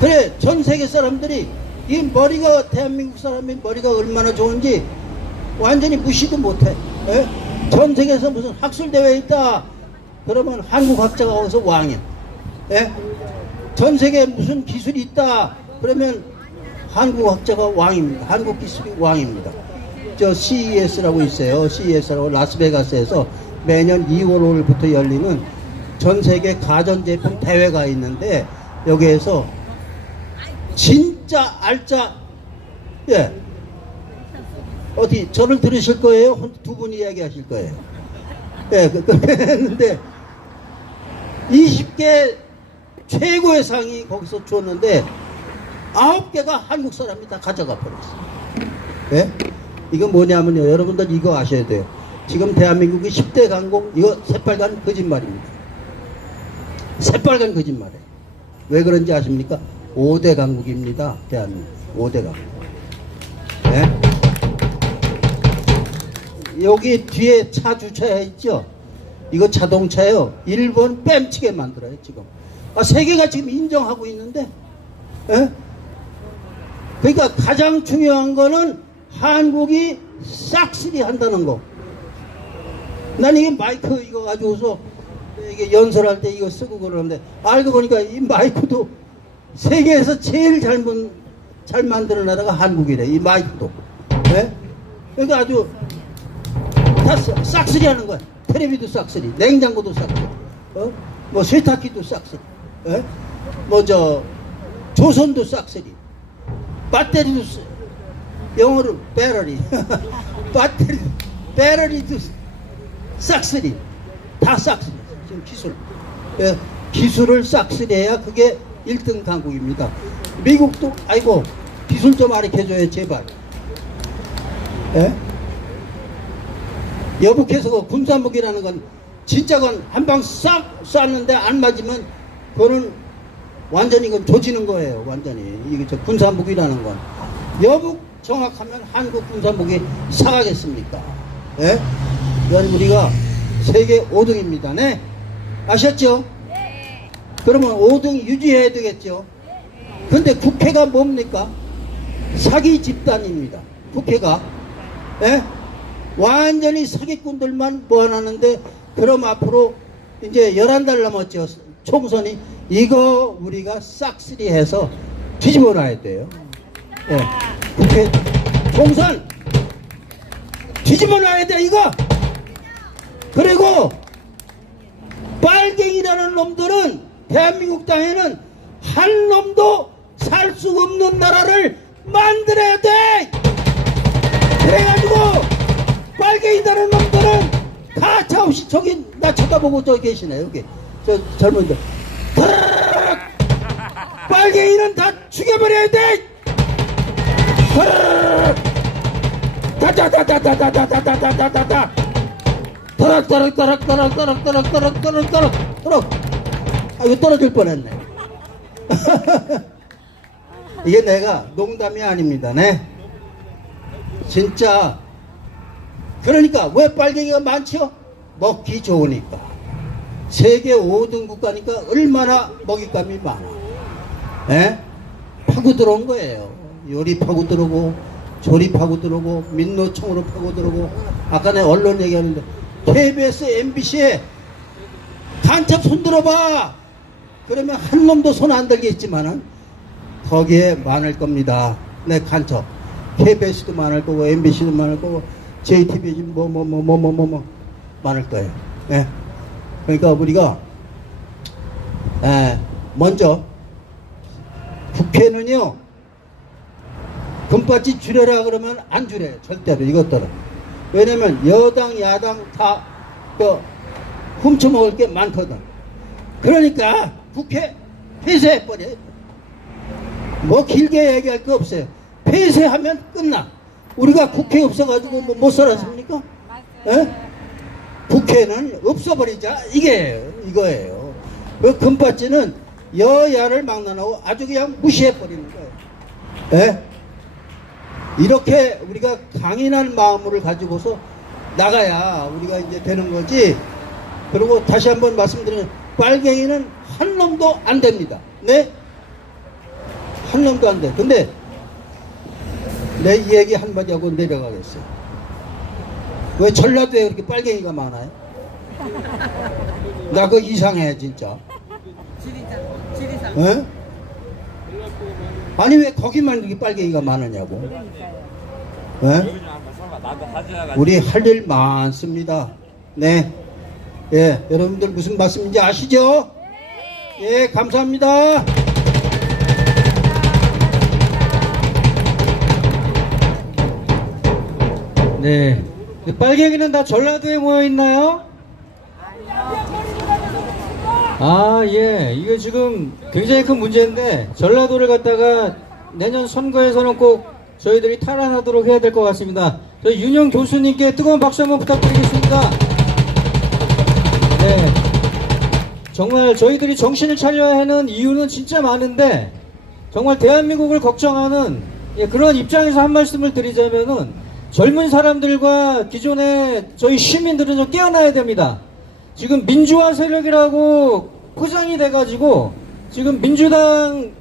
그래, 전 세계 사람들이 이 머리가, 대한민국 사람의 머리가 얼마나 좋은지 완전히 무시도 못해. 예? 전 세계에서 무슨 학술대회 있다 그러면 한국 학자가 거기서 왕이야. 예? 전 세계에 무슨 기술이 있다 그러면 한국 학자가 왕입니다. 한국 기술이 왕입니다. 저 CES라고 있어요. CES라고 라스베가스에서 매년 2월 5일부터 열리는 전 세계 가전제품 대회가 있는데 여기에서 진짜 알짜, 예, 어디 저를 들으실 거예요? 두 분이 이야기하실 거예요. 예, 그렇게 했는데 20개 최고의 상이 거기서 줬는데 9개가 한국 사람이 다 가져가 버렸어요. 예? 이거 뭐냐면요, 여러분들 이거 아셔야 돼요. 지금 대한민국이 10대 강국, 이거 새빨간 거짓말입니다. 새빨간 거짓말이에요. 왜 그런지 아십니까? 5대 강국입니다. 대한민국 5대 강국. 예? 여기 뒤에 차 주차해 있죠? 이거 자동차예요. 일본 뺨치게 만들어요 지금. 세계가 지금 인정하고 있는데, 예? 그러니까 가장 중요한 거는 한국이 싹쓸이 한다는 거. 난 이게 마이크 이거 가지고서 이게 연설할 때 이거 쓰고 그러는데 알고 보니까 이 마이크도 세계에서 제일 잘 만드는 나라가 한국이래. 이 마이크도. 예? 그러니까 아주 다 싹쓸이 하는 거야. 텔레비도 싹쓸이, 냉장고도 싹쓸이, 뭐 세탁기도 싹쓸이, 예? 뭐 조선도 싹쓸이, 배터리도 영어로 배터리, 배터리도 싹쓸이, 다 싹쓸이. 지금 기술, 예? 기술을 싹쓸이해야 그게 1등 강국입니다. 미국도 아이고 기술 좀 가르쳐줘요 제발. 예? 여북해서 그 군사무기라는 건 진짜 건 한 방 싹 쐈는데 안 맞으면 그거는 완전히 그건 조지는 거예요. 완전히 이게 저 군사무기라는 건 여북 정확하면 한국 군사무기 사가겠습니까? 예? 이건 우리가 세계 5등입니다. 네? 아셨죠? 네. 그러면 5등 유지해야 되겠죠? 근데 국회가 뭡니까? 사기 집단입니다. 국회가. 예? 완전히 사기꾼들만 모아놨는데 그럼 앞으로 이제 11달 남았죠. 총선이. 이거 우리가 싹쓸이 해서 뒤집어 놔야 돼요. 예. 국회 총선 뒤집어 놔야 돼 이거. 그리고 빨갱이라는 놈들은 대한민국 땅에는 한 놈도 살 수 없는 나라를 만들어야 돼. 그래가지고 빨갱이라는 놈들은 가차없이 저기 나 쳐다보고 저기 계시네. 여기 저 젊은들 빨갱이는 다 죽여버려야 돼. 다다다다다다다다다다다다다 떠럭떠럭떠럭떠럭떠럭떠럭떠럭떠럭떠럭. 아 이거 떨어질 뻔했네. 이게 내가 농담이 아닙니다. 네. 진짜. 그러니까 왜 빨갱이가 많죠? 먹기 좋으니까. 세계 5등 국가니까 얼마나 먹잇감이 많아. 예? 파고 들어온 거예요. 요리 파고 들어오고 조리 파고 들어오고 민노총으로 파고 들어오고. 아까 내 언론 얘기하는데 KBS, MBC에 간첩 손 들어봐. 그러면 한 놈도 손 안 들겠지만은 거기에 많을 겁니다. 내 간첩. KBS도 많을 거고 MBC도 많을 거고 JTBC 뭐 많을 거예요. 예. 그러니까 우리가 먼저 국회는요 금바지 줄여라 그러면 안 줄여요. 절대로 이것들은. 왜냐면 여당 야당 다 훔쳐먹을 게 많거든. 그러니까 국회 폐쇄해버려요. 뭐 길게 얘기할 거 없어요. 폐쇄하면 끝나. 우리가 국회 없어가지고 못 살았습니까? 예? 국회는 없어버리자 이거예요. 그 금박지는 여야를 막론하고 아주 그냥 무시해버리는 거예요. 예? 이렇게 우리가 강인한 마음을 가지고서 나가야 우리가 이제 되는 거지. 그리고 다시 한번 말씀드리면 빨갱이는 한 놈도 안 됩니다. 네? 한 놈도 안 돼. 근데 내 이 얘기 한마디 하고 내려가겠어요. 왜 전라도에 그렇게 빨갱이가 많아요? 나 그거 이상해 진짜. 에? 아니 왜 거기만 이렇게 빨갱이가 많으냐고. 에? 우리 할 일 많습니다. 네. 예, 여러분들 무슨 말씀인지 아시죠? 예, 감사합니다. 네. 그 빨갱이는 다 전라도에 모여 있나요? 아, 예. 이게 지금 굉장히 큰 문제인데, 전라도를 갖다가 내년 선거에서는 꼭 저희들이 탈환하도록 해야 될 것 같습니다. 저희 윤영 교수님께 뜨거운 박수 한번 부탁드리겠습니다. 네. 정말 저희들이 정신을 차려야 하는 이유는 진짜 많은데, 정말 대한민국을 걱정하는 그런 입장에서 한 말씀을 드리자면은, 젊은 사람들과 기존의 저희 시민들은 좀 깨어나야 됩니다. 지금 민주화 세력이라고 포장이 돼가지고 지금 민주당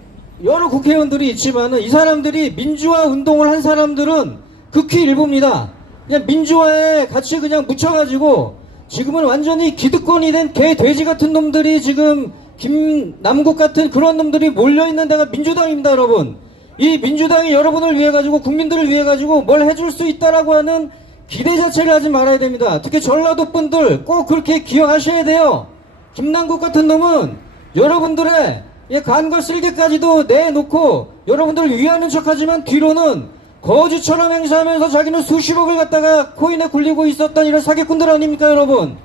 여러 국회의원들이 있지만은 이 사람들이 민주화 운동을 한 사람들은 극히 일부입니다. 그냥 민주화에 같이 그냥 묻혀가지고 지금은 완전히 기득권이 된 개 돼지 같은 놈들이 지금 김남국 같은 그런 놈들이 몰려있는 데가 민주당입니다, 여러분. 이 민주당이 여러분을 위해 가지고 국민들을 위해 가지고 뭘 해줄 수 있다라고 하는 기대 자체를 하지 말아야 됩니다. 특히 전라도 분들 꼭 그렇게 기억하셔야 돼요. 김남국 같은 놈은 여러분들의 간과 쓸개까지도 내놓고 여러분들을 위하는 척하지만 뒤로는 거지처럼 행사하면서 자기는 수십억을 갖다가 코인에 굴리고 있었던 이런 사기꾼들 아닙니까, 여러분?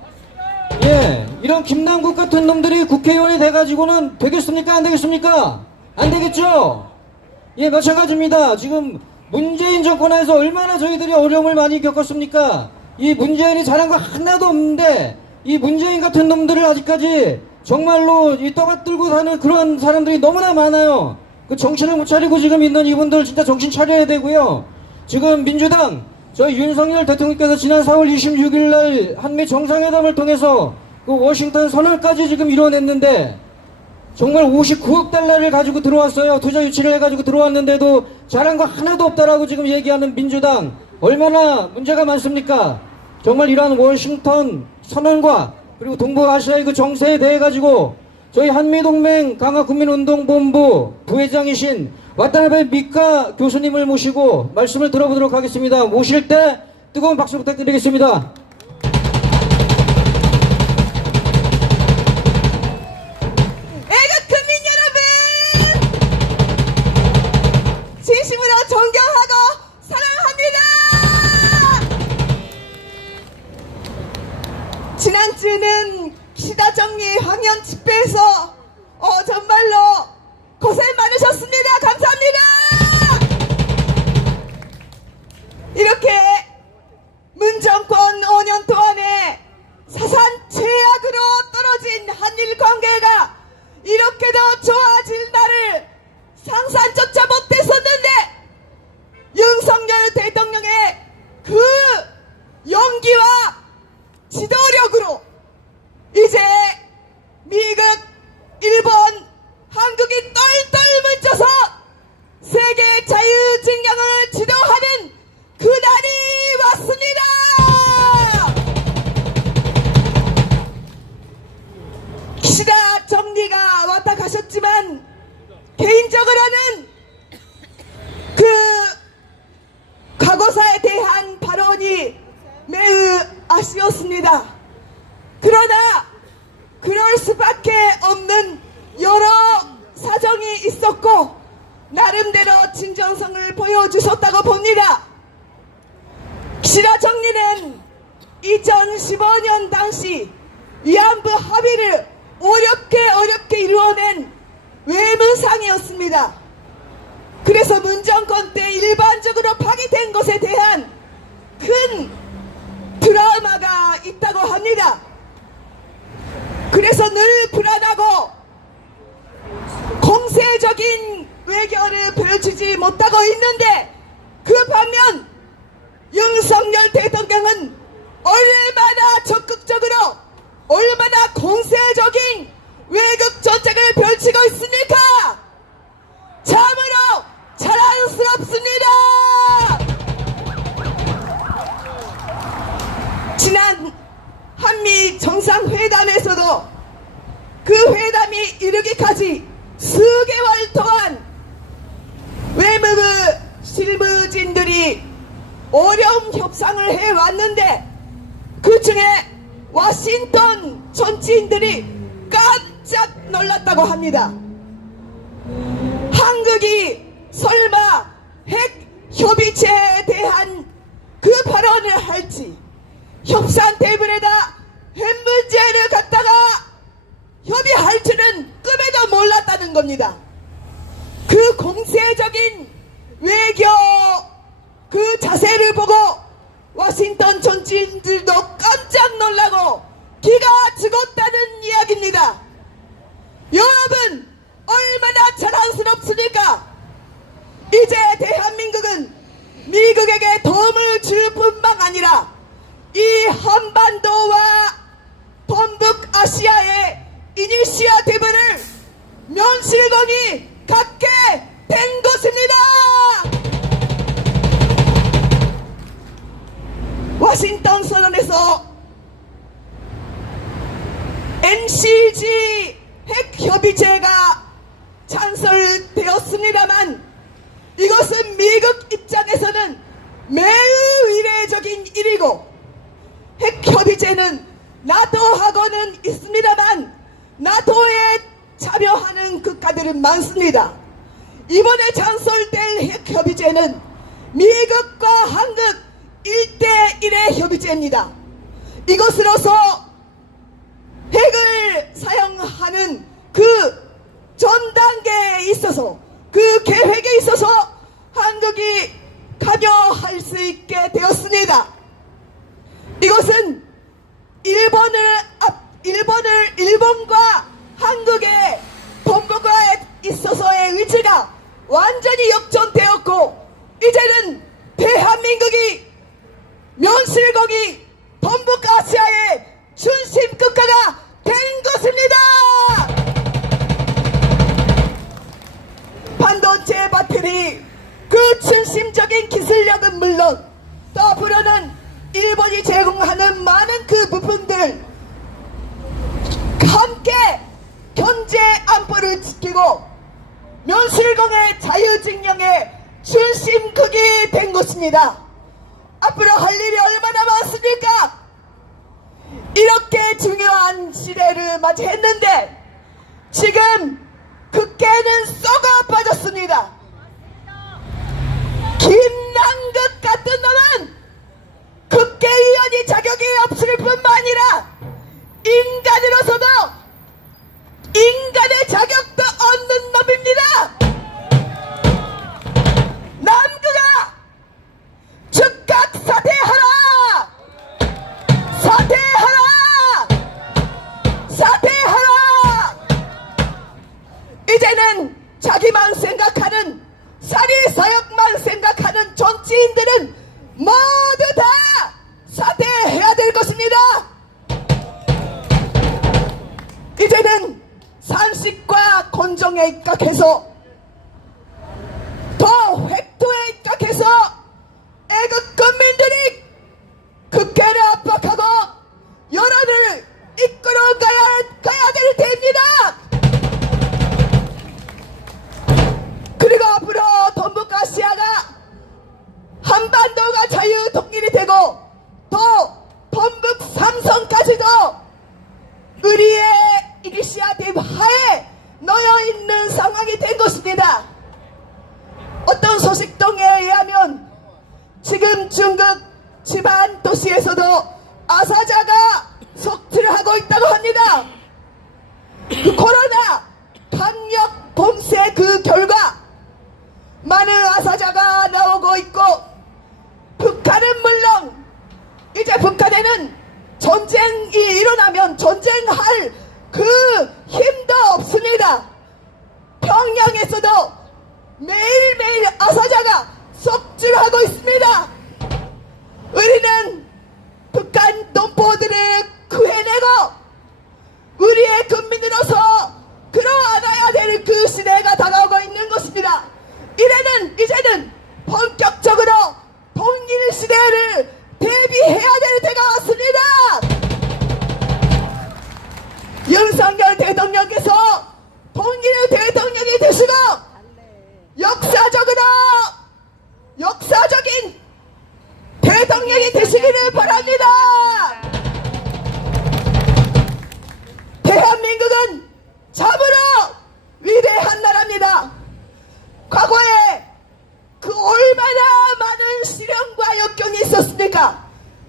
예, 이런 김남국 같은 놈들이 국회의원이 돼가지고는 되겠습니까, 안 되겠습니까? 안 되겠죠? 예, 마찬가지입니다. 지금 문재인 정권에서 얼마나 저희들이 어려움을 많이 겪었습니까? 이 문재인이 잘한 거 하나도 없는데 이 문재인 같은 놈들을 아직까지 정말로 이 떠받들고 사는 그런 사람들이 너무나 많아요. 그 정신을 못 차리고 지금 있는 이분들 진짜 정신 차려야 되고요. 지금 민주당 저희 윤석열 대통령께서 지난 4월 26일 날 한미 정상회담을 통해서 그 워싱턴 선언까지 지금 이뤄냈는데 정말 59억 달러를 가지고 들어왔어요. 투자 유치를 해가지고 들어왔는데도 잘한 거 하나도 없다라고 지금 얘기하는 민주당 얼마나 문제가 많습니까? 정말 이러한 워싱턴 선언과 그리고 동북아시아의 그 정세에 대해 가지고 저희 한미동맹 강화국민운동본부 부회장이신 와타나베 미카 교수님을 모시고 말씀을 들어보도록 하겠습니다. 모실 때 뜨거운 박수 부탁드리겠습니다. 진심으로 존경하고 사랑합니다. 지난주는 기시다 정리 황현 집회에서 정말로 고생 많으셨습니다. 감사합니다. 이렇게 문정권 5년 동안에 사상최악으로 떨어진 한일 관계가 이렇게도 좋아질 날을 상상조차 못했었는데 윤석열 대통령의 그 용기와 지도력으로 이제 미국, 일본, 한국이 똘똘 뭉쳐서 세계 자유증량을 지도하는 그날이 왔습니다. 기시다 정리가 왔다 가셨지만 개인적으로는 그 과거사에 대한 발언이 매우 아쉬웠습니다. 그러나 그럴 수밖에 없는 여러 사정이 있었고 나름대로 진정성을 보여주셨다고 봅니다. 기시다 정리는 2015년 당시 위안부 합의를 어렵게 이루어낸 외무상이었습니다. 그래서 문정권 때 일반적으로 파기된 것에 대한 자유진들이 어려운 협상을 해왔는데 그 중에 워싱턴 정치인들이 깜짝 놀랐다고 합니다. 한국이 설마 핵 협의체에 대한 그 발언을 할지, 협상 테이블에다 핵 문제를 갖다가 협의할 줄은 꿈에도 몰랐다는 겁니다. 그 공세적인 외교 그 자세를 보고 워싱턴 정치인들도 깜짝 놀라고 기가 죽었다는 이야기입니다. 여러분, 얼마나 자랑스럽습니까? 이제 대한민국은 미국에게 도움을 줄 뿐만 아니라 이 한반도와 동북아시아의 이니시어티브를 명실공히 갖게 된 것입니다. 워싱턴 선언에서 NCG 핵협의체가 찬설되었습니다만 이것은 미국 입장에서는 매우 이례적인 일이고, 핵협의체는 나토하고는 있습니다만 나토에 참여하는 국가들은 많습니다. 이번에 찬설될 핵협의체는 미국과 한국 1대1의 협의체입니다. 이것으로서 핵을 사용하는 그 전 단계에 있어서, 그 계획에 있어서 한국이 참여할 수 있게 되었습니다. 이것은 일본과 한국의 동북아에 있어서의 위치가 완전히 역전되었고, 이제는 대한민국이 명실공히 동북아시아의 중심 국가가 된 것입니다. 반도체 배터리 그 중심적인 기술력은 물론 또 앞으로는 일본이 제공하는 많은 그 부품들 함께 경제 안보를 지키고 명실공의 자유진영의 중심국이 된 것입니다. 앞으로 할 일이 얼마나 많습니까? 이렇게 중요한 시대를 맞이했는데 지금 국회는 썩어 빠졌습니다. 김남국 같은 놈은 국회의원이 자격이 없을 뿐만 아니라 인간으로서도 인간의 자격도 없는 놈입니다. 남국아, 즉각 사퇴하라! 사퇴하라! 사퇴하라! 이제는 자기만 생각하는 사리사욕만 생각하는 정치인들은 모두 다 사퇴해야 될 것입니다. 이제는 상식과 건정에 입각해서 더 획도에 입각해서 애국 국민들이 국회를 압박하고 여론을 이끌어 가야 될 때입니다. 그리고 앞으로 동북아시아가 한반도가 자유 통일이 되고 또 동북 삼성까지도 우리의 이니시아티브 하에 놓여 있는 상황이 된 것입니다. 어떤 소식통에 의하면 지금 중국 지방 도시에서도 아사자가 속출을 하고 있다고 합니다. 그 코로나 방역 봉쇄 그 결과 많은 아사자가 나오고 있고, 북한은 물론 이제 북한에는 전쟁이 일어나면 전쟁할 그 힘도 없습니다. 평양에서도 매일매일 아사자가 속출하고 있습니다. 우리는 북한 동포들을 구해내고 우리의 국민으로서 끌어안아야 될 그 시대가 다가오고 있는 것입니다. 이제는 본격적으로 통일 시대를 대비해야 될 때가 왔습니다. 윤석열 대통령께서 통일 대통령이 되시고 역사적으로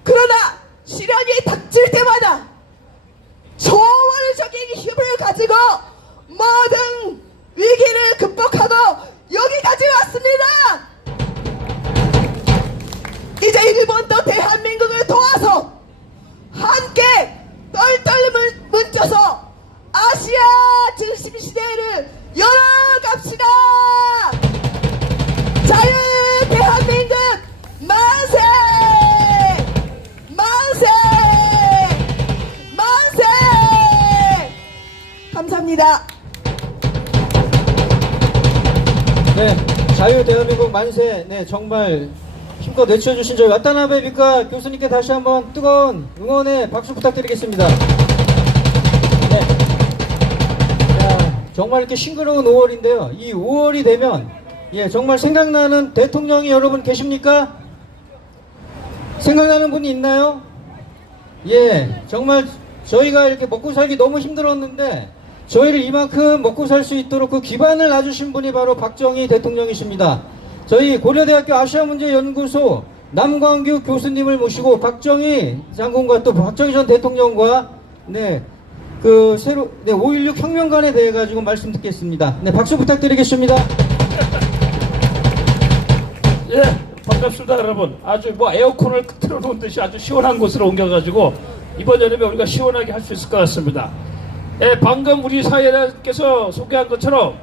그러나 시련이 닥칠 때마다 초월적인 힘을 가지고 모든 위기를 극복하고 여기까지 왔습니다. 이제 일본도 대한민국을 도와서 함께 똘똘 뭉쳐서 아시아 중심 시대를 열어갑시다. 자유 대한민국 만세! 만세! 만세! 감사합니다. 네, 자유 대한민국 만세. 네, 정말 힘껏 외쳐주신 저희 와타나베 미카 교수님께 다시 한번 뜨거운 응원의 박수 부탁드리겠습니다. 네. 자, 정말 이렇게 싱그러운 5월인데요. 이 5월이 되면 정말 생각나는 대통령이 여러분 계십니까? 생각나는 분이 있나요? 정말 저희가 이렇게 먹고 살기 너무 힘들었는데 저희를 이만큼 먹고 살 수 있도록 그 기반을 놔주신 분이 바로 박정희 대통령이십니다. 저희 고려대학교 아시아문제연구소 남광규 교수님을 모시고 박정희 장군과 또 박정희 전 대통령과 5.16 혁명관에 대해 가지고 말씀 듣겠습니다. 네, 박수 부탁드리겠습니다. 예, 반갑습니다, 여러분. 아주 에어컨을 틀어놓은 듯이 아주 시원한 곳으로 옮겨가지고 이번 여름에 우리가 시원하게 할 수 있을 것 같습니다. 예, 방금 우리 사회자께서 소개한 것처럼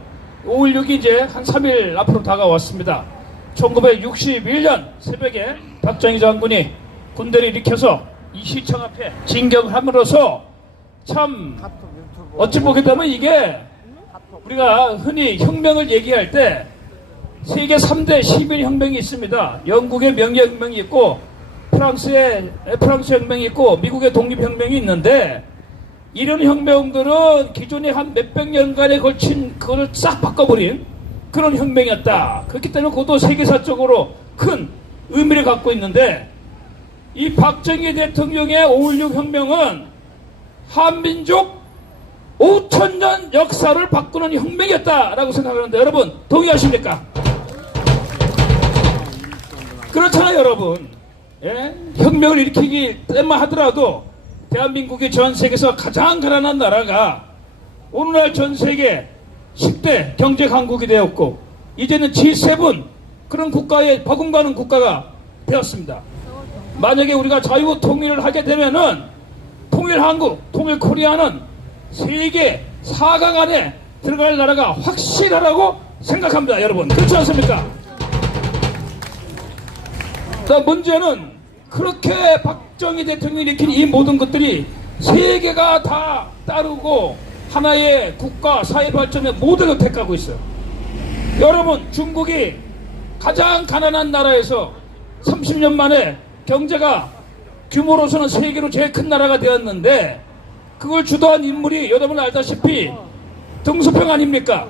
5.16이 이제 한 3일 앞으로 다가왔습니다. 1961년 새벽에 박정희 장군이 군대를 일으켜서 이 시청 앞에 진격을 함으로써 참 어찌 보게 되면 이게 우리가 흔히 혁명을 얘기할 때 세계 3대 시민혁명이 있습니다. 영국의 명예혁명이 있고 프랑스 혁명이 있고 미국의 독립혁명이 있는데 이런 혁명들은 기존에 한 몇백 년간에 걸친 그걸 싹 바꿔버린 그런 혁명이었다. 그렇기 때문에 그것도 세계사적으로 큰 의미를 갖고 있는데 이 박정희 대통령의 5.16 혁명은 한민족 5,000년 역사를 바꾸는 혁명이었다라고 생각하는데 여러분 동의하십니까? 그렇잖아요, 여러분. 혁명을 일으키기 때만 하더라도 대한민국이 전 세계에서 가장 가난한 나라가 오늘날 전 세계 10대 경제 강국이 되었고 이제는 G7 그런 국가에 버금가는 국가가 되었습니다. 만약에 우리가 자유 통일을 하게 되면은 통일 한국, 통일 코리아는 세계 4강 안에 들어갈 나라가 확실하다고 생각합니다, 여러분. 그렇지 않습니까? 문제는 그렇게 박정희 대통령이 일으킨 이 모든 것들이 세계가 다 따르고 하나의 국가 사회 발전의 모델로 택하고 있어요. 여러분, 중국이 가장 가난한 나라에서 30년 만에 경제가 규모로서는 세계로 제일 큰 나라가 되었는데 그걸 주도한 인물이 여러분 알다시피 등소평 아닙니까?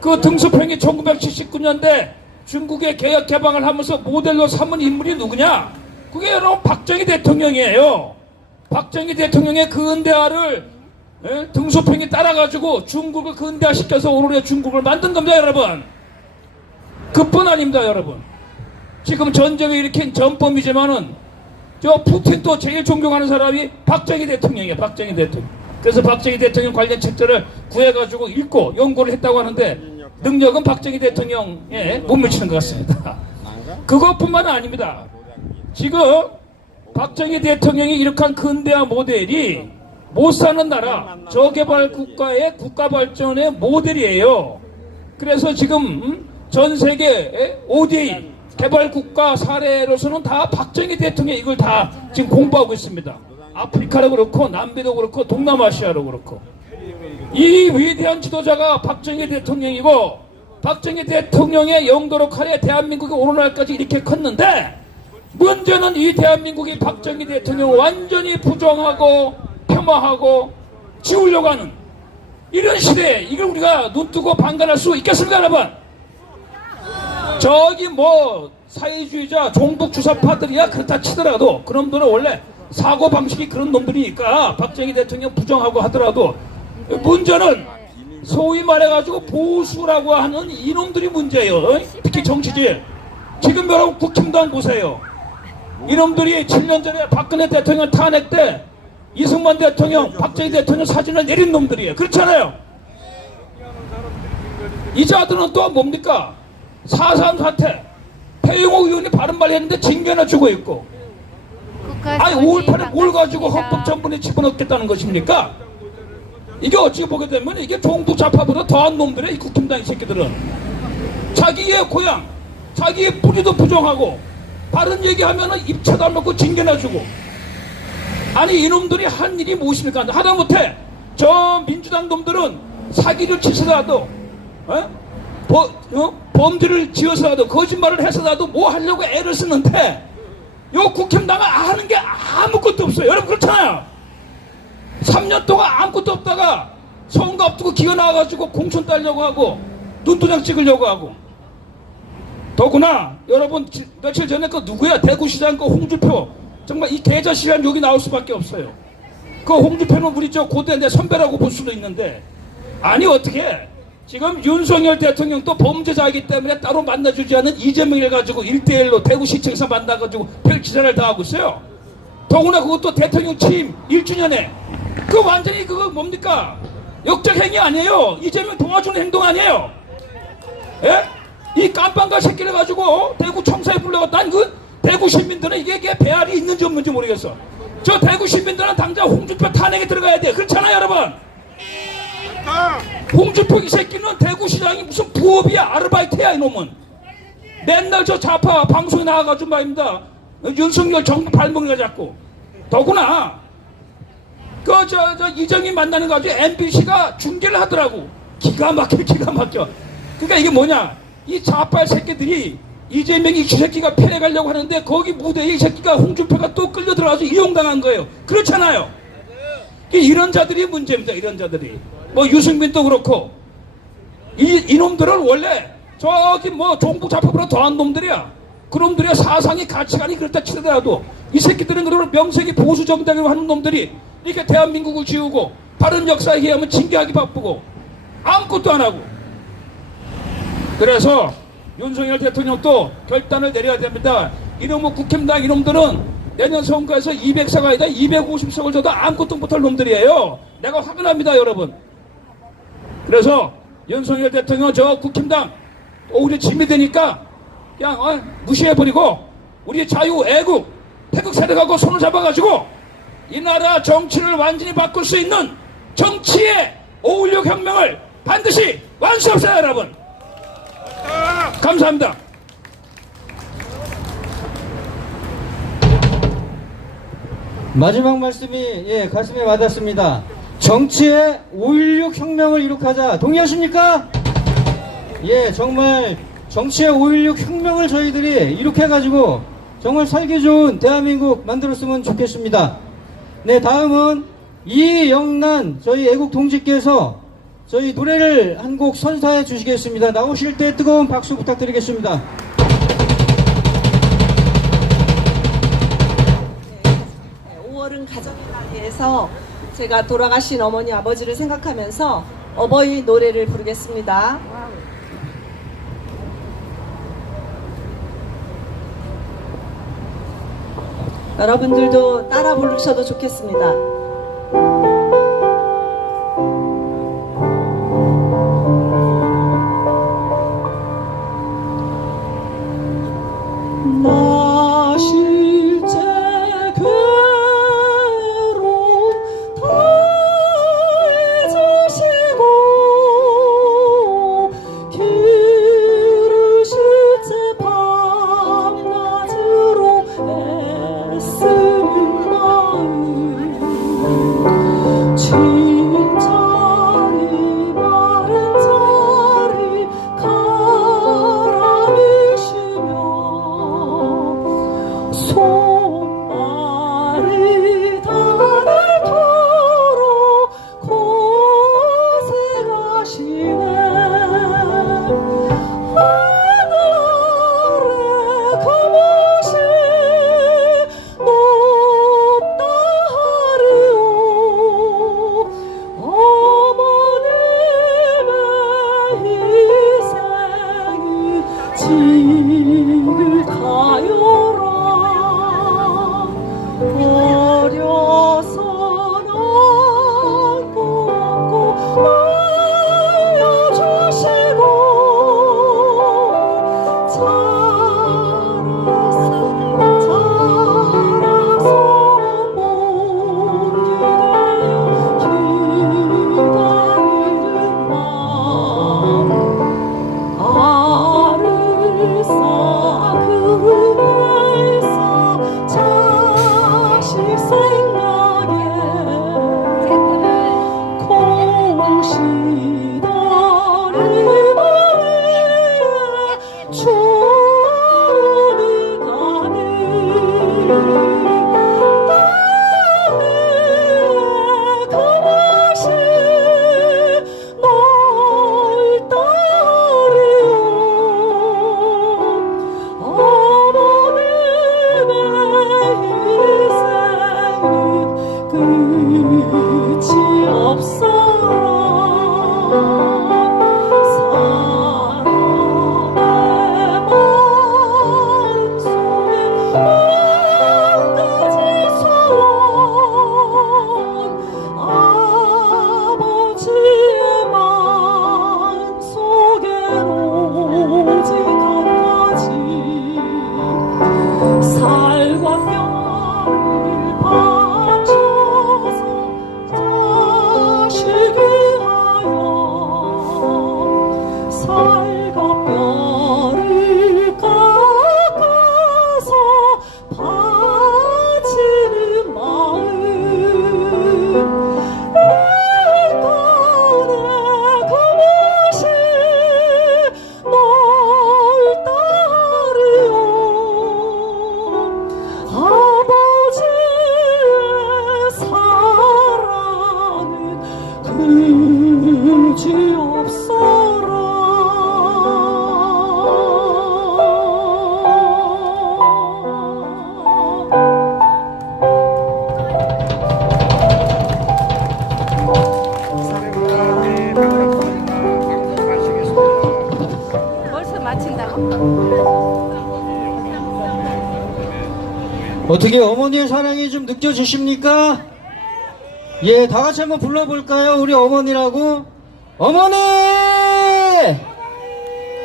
그 등소평이 1979년대 중국의 개혁 개방을 하면서 모델로 삼은 인물이 누구냐? 그게 여러분 박정희 대통령이에요. 박정희 대통령의 근대화를 등소평이 따라가지고 중국을 근대화시켜서 오늘의 중국을 만든 겁니다, 여러분. 그뿐 아닙니다, 여러분. 지금 전쟁을 일으킨 전범이지만은 저 푸틴도 제일 존경하는 사람이 박정희 대통령이에요. 박정희 대통령. 그래서 박정희 대통령 관련 책들을 구해가지고 읽고 연구를 했다고 하는데 능력은 박정희 대통령에 못 미치는 것 같습니다. 그것뿐만 아닙니다. 지금 박정희 대통령이 이룩한 근대화 모델이 못 사는 나라 저개발 국가의 국가 발전의 모델이에요. 그래서 지금 전 세계 ODA 개발 국가 사례로서는 다 박정희 대통령이 이걸 다 지금 공부하고 있습니다. 아프리카도 그렇고 남미도 그렇고 동남아시아도 그렇고 이 위대한 지도자가 박정희 대통령이고 박정희 대통령의 영도로 하에 대한민국이 오늘날까지 이렇게 컸는데 문제는 이 대한민국이 박정희 대통령을 완전히 부정하고 폄하하고 지우려고 하는 이런 시대에 이걸 우리가 눈뜨고 방관할 수 있겠습니까, 여러분? 저기 사회주의자 종북 주사파들이야 그렇다 치더라도 그런 놈들은 원래 사고방식이 그런 놈들이니까 박정희 대통령 부정하고 하더라도 문제는 소위 말해가지고 보수라고 하는 이놈들이 문제예요. 특히 정치질. 지금 여러분 국힘당 보세요. 이놈들이 7년 전에 박근혜 대통령 탄핵 때 이승만 대통령, 박정희 대통령 사진을 내린 놈들이에요. 그렇잖아요. 이 자들은 또 뭡니까? 4.3 사태, 배용호 의원이 바른 말 했는데 징계나 주고 있고, 아니 5.18에 뭘 가지고 헌법전문에 집어넣겠다는 것입니까? 이게 어찌 보게 되면 이게 종북 좌파보다 더한 놈들이에요. 이 국힘당 이 새끼들은 자기의 고향, 자기의 뿌리도 부정하고 바른 얘기하면은 입체도 안 놓고 징계나 주고. 아니 이놈들이 한 일이 무엇입니까? 하다못해 저 민주당 놈들은 사기를 치서라도 범죄를 지어서라도 거짓말을 해서라도 뭐 하려고 애를 쓰는데 요 국힘당은 하는 게 아무것도 없어요. 여러분 그렇잖아요. 3년 동안 아무것도 없다가 선거 앞두고 기어 나와가지고 공천 따려고 하고 눈도장 찍으려고 하고. 더구나 여러분 며칠 전에 그 누구야 대구시장 그 홍준표, 정말 이 개자식이란 욕이 나올 수밖에 없어요. 그 홍준표는 우리 저 고대 내 선배라고 볼 수도 있는데, 아니 어떻게 지금 윤석열 대통령 또 범죄자이기 때문에 따로 만나주지 않은 이재명을 가지고 1대1로 대구시청에서 만나가지고 별 기사를 다 하고 있어요. 더구나 그것도 대통령 취임 1주년에 그 완전히 그거 뭡니까? 역적행위 아니에요. 이재명 도와주는 행동 아니에요. 예? 이 깜빵가 새끼를 가지고 대구 청사에 불러갔다는 그 대구 시민들은 이게 배알이 있는지 없는지 모르겠어. 저 대구 시민들은 당장 홍준표 탄핵에 들어가야 돼. 그렇잖아요 여러분. 홍준표 이 새끼는 대구시장이 무슨 부업이야, 아르바이트야 이놈은. 맨날 저 좌파 방송에 나와가지고 말입니다. 윤석열 정부 발목을 잡고. 더구나 저 이정희 만나는 거 가지고 MBC가 중계를 하더라고. 기가 막혀. 그러니까 이게 뭐냐, 이 좌파 새끼들이 이재명이 이 새끼가 패해가려고 하는데 거기 무대에 이 새끼가 홍준표가 또 끌려 들어가서 이용당한 거예요. 그렇잖아요. 이런 자들이 문제입니다. 이런 자들이. 뭐 유승민도 그렇고 이놈들은 원래 저기 뭐 종북 좌파보다 더한 놈들이야. 그놈들의 사상이 가치관이 그렇다 치더라도 이 새끼들은 그러면 명색이 보수 정당이라고 하는 놈들이 이렇게 대한민국을 지우고 바른 역사에 의하면 징계하기 바쁘고 아무것도 안 하고. 그래서 윤석열 대통령도 결단을 내려야 됩니다. 이놈의 국힘당 이놈들은 내년 선거에서 200석가 아니다 250석을 줘도 아무것도 못할 놈들이에요. 내가 화가 여러분. 그래서 윤석열 대통령 저 국힘당 우리 짐이 되니까 그냥 무시해버리고 우리 자유 애국 태극 세력하고 손을 잡아가지고 이 나라 정치를 완전히 바꿀 수 있는 정치의 5.16 혁명을 반드시 완수합시다 여러분. 감사합니다. 마지막 말씀이 가슴에 와닿습니다. 정치의 5.16 혁명을 이룩하자. 동의하십니까? 정말 정치의 5.16 혁명을 저희들이 이룩해가지고 정말 살기 좋은 대한민국 만들었으면 좋겠습니다. 네, 다음은 이영란 저희 애국 동지께서 저희 노래를 한 곡 선사해 주시겠습니다. 나오실 때 뜨거운 박수 부탁드리겠습니다. 5월은 가정의 날이에서 제가 돌아가신 어머니 아버지를 생각하면서 어버이 노래를 부르겠습니다. 여러분들도 따라 부르셔도 좋겠습니다. 나 실제 괴로움 다 잊으시고 길을 실제 밤낮으로 애쓰는 마음 진짜리 마른 자리 가라앉히며 손발이 닿을토록 고생하시네. 하늘의 그곳이 높다 하리오. 어머님의 희생이 지를 가요라. 가지 소원 아버지의 마음속에로 오직 한 가지 살과 뼈를 바쳐서 자식 위하여 살과 뼈를 깎아서 바치는 마음 일단의 그것이 널 따르요 아버지의 사랑은 그지없어라 벌써 마친다고? 어떻게 어머니의 사랑이 좀 느껴지십니까? 예, 다 같이 한번 불러볼까요? 우리 어머니라고. 어머니!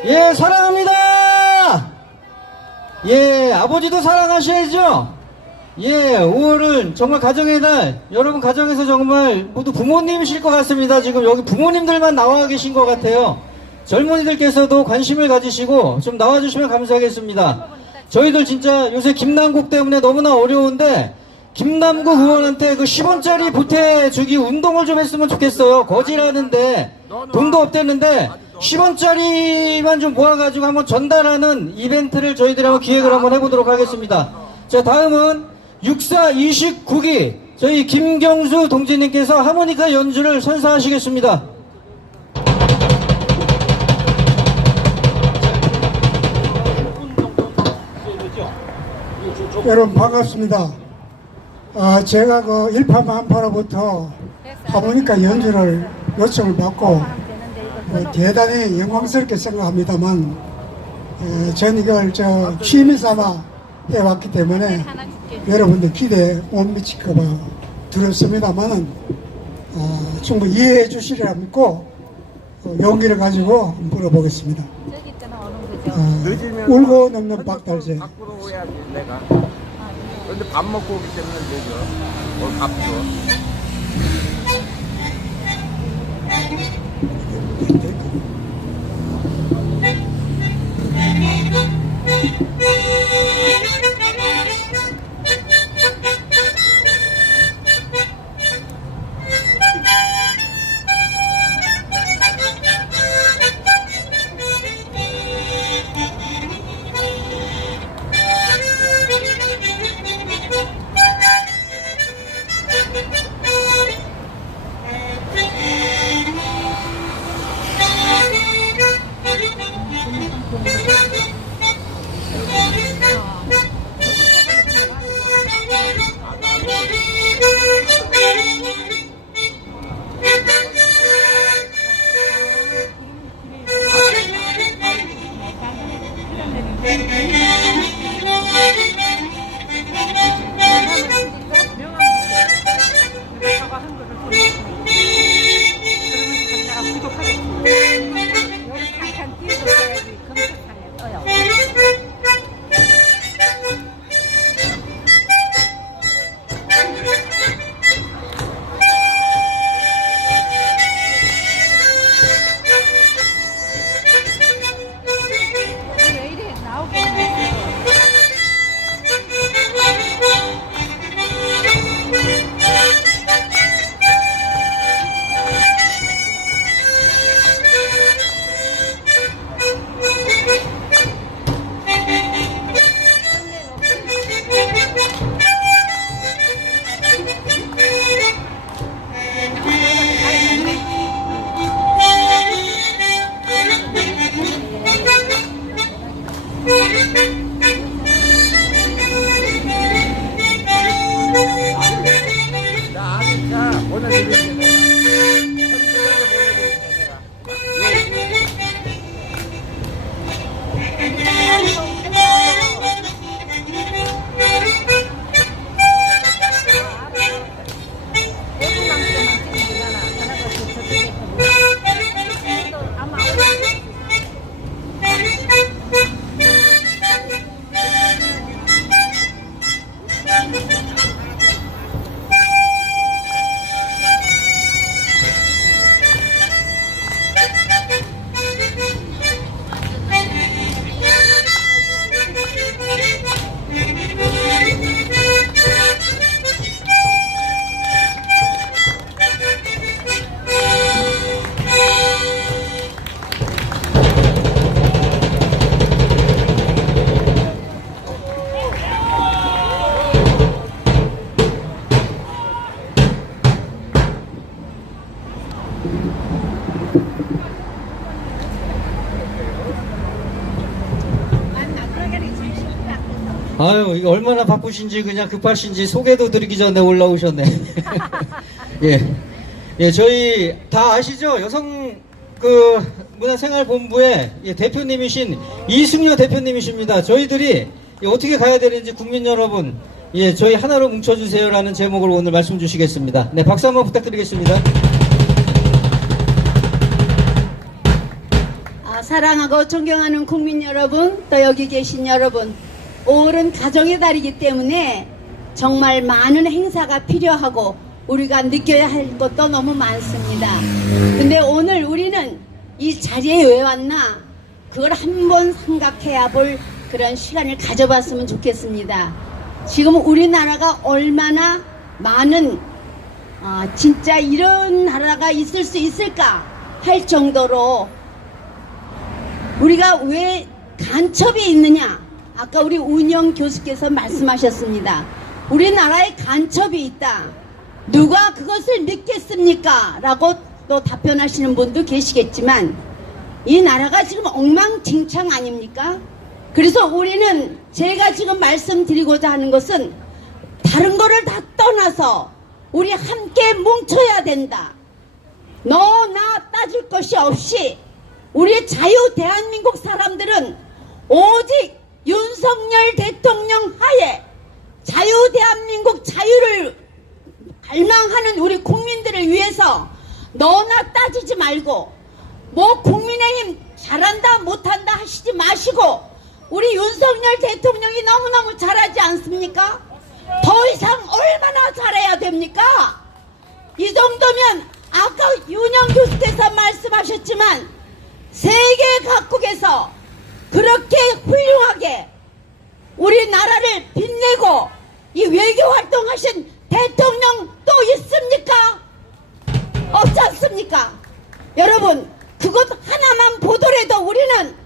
예, 사랑합니다! 예, 아버지도 사랑하셔야죠? 예, 5월은 정말 가정의 달. 여러분 가정에서 정말 모두 부모님이실 것 같습니다. 지금 여기 부모님들만 나와 계신 것 같아요. 젊은이들께서도 관심을 가지시고 좀 나와주시면 감사하겠습니다. 저희들 진짜 요새 김남국 때문에 너무나 어려운데 김남국 의원한테 그 10원짜리 보태주기 운동을 좀 했으면 좋겠어요. 거지라는데 돈도 없댔는데 10원짜리만 좀 모아가지고 한번 전달하는 이벤트를 저희들이 한번 기획을 한번 해보도록 하겠습니다. 자, 다음은 6429기 저희 김경수 동지님께서 하모니카 연주를 선사하시겠습니다. 여러분 반갑습니다. 제가 그 일파만파로부터 하모니카 연주를 요청을 받고 대단히 영광스럽게 생각합니다만 전 이걸 취미 삼아 해왔기 때문에 여러분들 기대에 못 미칠까봐 두렵습니다만 충분히 이해해 주시리라 믿고 용기를 가지고 한번 불어보겠습니다. 울고 넘는 박달재. 밖으로 해야지 내가. 근데 밥 먹고 오기 때문에 되죠. 오늘 밥 줘. 아유, 이거 얼마나 바쁘신지 그냥 급하신지 소개도 드리기 전에 올라오셨네. 예. 예, 저희 다 아시죠? 여성 문화생활본부의 대표님이신 이승려 대표님이십니다. 저희들이 어떻게 가야 되는지 국민 여러분, 저희 하나로 뭉쳐주세요라는 제목으로 오늘 말씀 주시겠습니다. 네, 박수 한번 부탁드리겠습니다. 사랑하고 존경하는 국민 여러분, 또 여기 계신 여러분, 5월은 가정의 달이기 때문에 정말 많은 행사가 필요하고 우리가 느껴야 할 것도 너무 많습니다. 근데 오늘 우리는 이 자리에 왜 왔나? 그걸 한번 생각해야 볼 그런 시간을 가져봤으면 좋겠습니다. 지금 우리나라가 얼마나 많은 진짜 이런 나라가 있을 수 있을까 할 정도로 우리가 왜 간첩이 있느냐? 아까 우리 운영 교수께서 말씀하셨습니다. 우리나라에 간첩이 있다. 누가 그것을 믿겠습니까? 라고 또 답변하시는 분도 계시겠지만 이 나라가 지금 엉망진창 아닙니까? 그래서 우리는 제가 지금 말씀드리고자 하는 것은 다른 거를 다 떠나서 우리 함께 뭉쳐야 된다. 너 나 따질 것이 없이 우리 자유 대한민국 사람들은 오직 윤석열 대통령 하에 자유 대한민국 자유를 갈망하는 우리 국민들을 위해서 너나 따지지 말고 뭐 국민의힘 잘한다 못한다 하시지 마시고 우리 윤석열 대통령이 너무너무 잘하지 않습니까? 더 이상 얼마나 잘해야 됩니까? 이 정도면 아까 윤영 교수께서 말씀하셨지만 세계 각국에서 그렇게 훌륭하게 우리나라를 빛내고 이 외교 활동하신 대통령 또 있습니까? 없지 않습니까? 여러분 그것 하나만 보더라도 우리는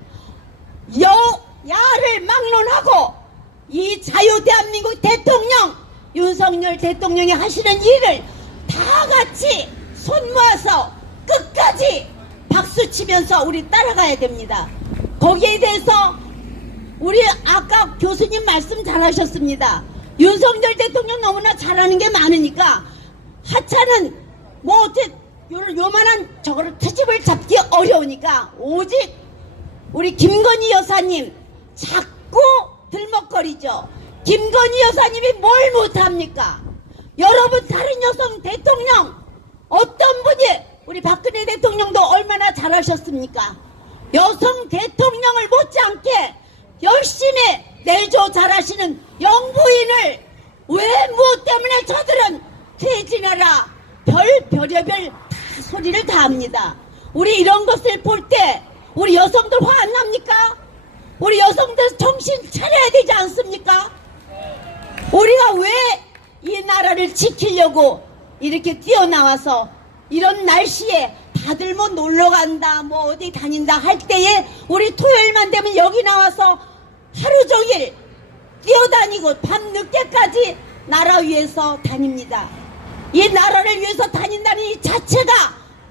야를 막론하고 이 자유 대한민국 대통령 윤석열 대통령이 하시는 일을 다 같이 손 모아서 끝까지 박수 치면서 우리 따라가야 됩니다. 거기에 대해서 우리 아까 교수님 말씀 잘하셨습니다. 윤석열 대통령 너무나 잘하는 게 많으니까 하찮은 뭐 어째 요만한 저거를 트집을 잡기 어려우니까 오직 우리 김건희 여사님 자꾸 들먹거리죠. 김건희 여사님이 뭘 못합니까? 여러분 다른 여성 대통령 어떤 분이 우리 박근혜 대통령도 얼마나 잘하셨습니까? 여성 대통령을 못지않게 열심히 내조 잘하시는 영부인을 왜 무엇 때문에 저들은 퇴진하라 별별 다 소리를 다 합니다. 우리 이런 것을 볼 때 우리 여성들 화 안 납니까? 우리 여성들 정신 차려야 되지 않습니까? 우리가 왜 이 나라를 지키려고 이렇게 뛰어나와서 이런 날씨에 다들 뭐 놀러 간다 뭐 어디 다닌다 할 때에 우리 토요일만 되면 여기 나와서 하루 종일 뛰어다니고 밤늦게까지 나라 위해서 다닙니다. 이 나라를 위해서 다닌다는 이 자체가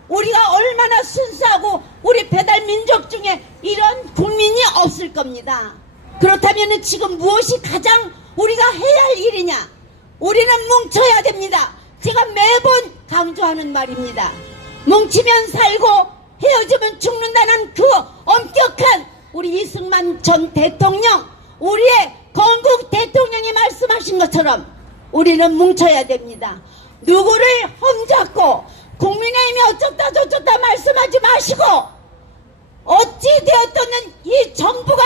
우리가 얼마나 순수하고 우리 배달 민족 중에 이런 국민이 없을 겁니다. 그렇다면 지금 무엇이 가장 우리가 해야 할 일이냐? 우리는 뭉쳐야 됩니다. 제가 매번 강조하는 말입니다. 뭉치면 살고 헤어지면 죽는다는 그 엄격한 우리 이승만 전 대통령, 우리의 건국 대통령이 말씀하신 것처럼 우리는 뭉쳐야 됩니다. 누구를 험잡고 국민의힘이 어쩌다 저쩌다 말씀하지 마시고 어찌 되었든 이 정부가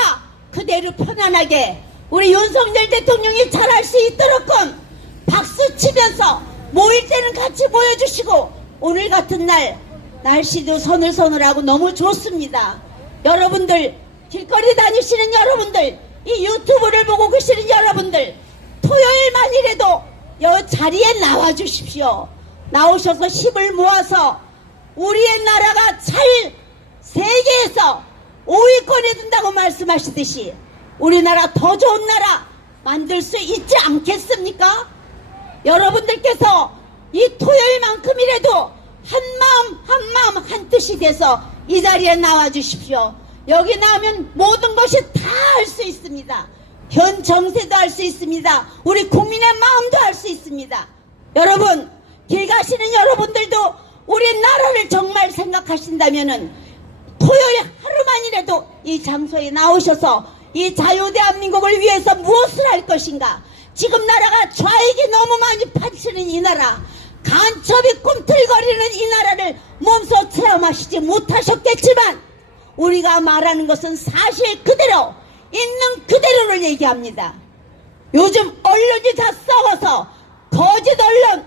그대로 편안하게 우리 윤석열 대통령이 잘할 수 있도록끔 박수 치면서 모일 때는 같이 모여주시고 오늘 같은 날 날씨도 서늘서늘하고 너무 좋습니다. 여러분들 길거리 다니시는 여러분들 이 유튜브를 보고 계시는 여러분들 토요일만이라도 이 자리에 나와 주십시오. 나오셔서 힘을 모아서 우리의 나라가 잘 세계에서 5위권에 든다고 말씀하시듯이 우리나라 더 좋은 나라 만들 수 있지 않겠습니까? 여러분들께서 이 토요일만큼이라도 한마음 한뜻이 돼서 이 자리에 나와 주십시오. 여기 나오면 모든 것이 다 할 수 있습니다. 현 정세도 알 수 있습니다. 우리 국민의 마음도 알 수 있습니다. 여러분, 길 가시는 여러분들도 우리 나라를 정말 생각하신다면은 토요일 하루만이라도 이 장소에 나오셔서 이 자유대한민국을 위해서 무엇을 할 것인가. 지금 나라가 좌익이 너무 많이 파치는 이 나라, 간첩이 꿈틀거리는 이 나라를 몸소 체험하시지 못하셨겠지만 우리가 말하는 것은 사실 그대로 있는 그대로를 얘기합니다. 요즘 언론이 다 싸워서 거짓 언론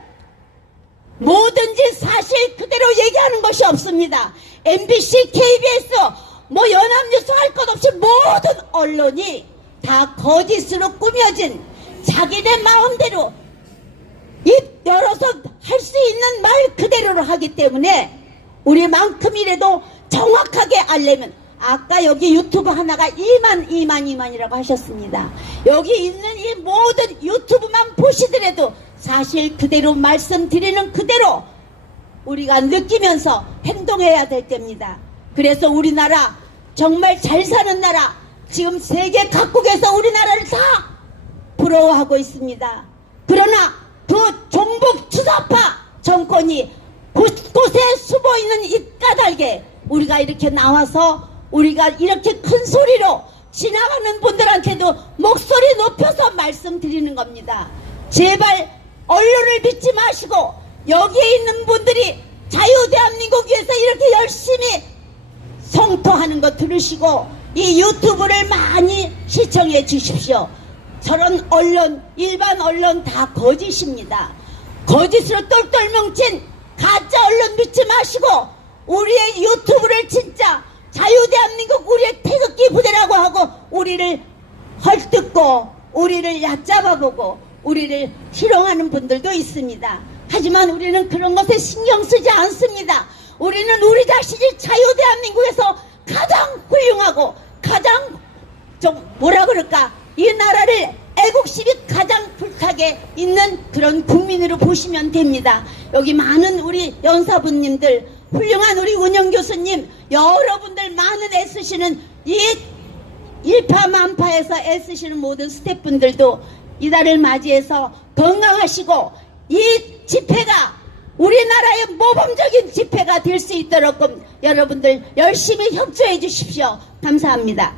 뭐든지 사실 그대로 얘기하는 것이 없습니다. MBC, KBS, 뭐 연합뉴스 할 것 없이 모든 언론이 다 거짓으로 꾸며진 자기네 마음대로 입 열어서 할 수 있는 말 그대로를 하기 때문에 우리만큼이라도 정확하게 알려면 아까 여기 유튜브 하나가 2만이라고 하셨습니다. 여기 있는 이 모든 유튜브만 보시더라도 사실 그대로 말씀드리는 그대로 우리가 느끼면서 행동해야 될 때입니다. 그래서 우리나라 정말 잘 사는 나라, 지금 세계 각국에서 우리나라를 다 부러워하고 있습니다. 그러나 그 종북 주사파 정권이 곳곳에 숨어 있는 이 까닭에 우리가 이렇게 나와서 우리가 이렇게 큰 소리로 지나가는 분들한테도 목소리 높여서 말씀드리는 겁니다. 제발 언론을 믿지 마시고 여기에 있는 분들이 자유대한민국 위해서 이렇게 열심히 성토하는 거 들으시고 이 유튜브를 많이 시청해 주십시오. 저런 언론, 일반 언론 다 거짓입니다. 거짓으로 똘똘 뭉친 가짜 언론 믿지 마시고 우리의 유튜브를 진짜 자유대한민국 우리의 태극기 부대라고 하고 우리를 헐뜯고 우리를 얕잡아보고 우리를 희롱하는 분들도 있습니다. 하지만 우리는 그런 것에 신경 쓰지 않습니다. 우리는 우리 자신이 자유대한민국에서 가장 훌륭하고 가장 좀 뭐라 그럴까, 이 나라를 애국심이 가장 불타게 있는 그런 국민으로 보시면 됩니다. 여기 많은 우리 연사부님들, 훌륭한 우리 운영교수님, 여러분들 많은 애쓰시는 이 일파만파에서 애쓰시는 모든 스태프분들도 이달을 맞이해서 건강하시고 이 집회가 우리나라의 모범적인 집회가 될 수 있도록 여러분들 열심히 협조해 주십시오. 감사합니다.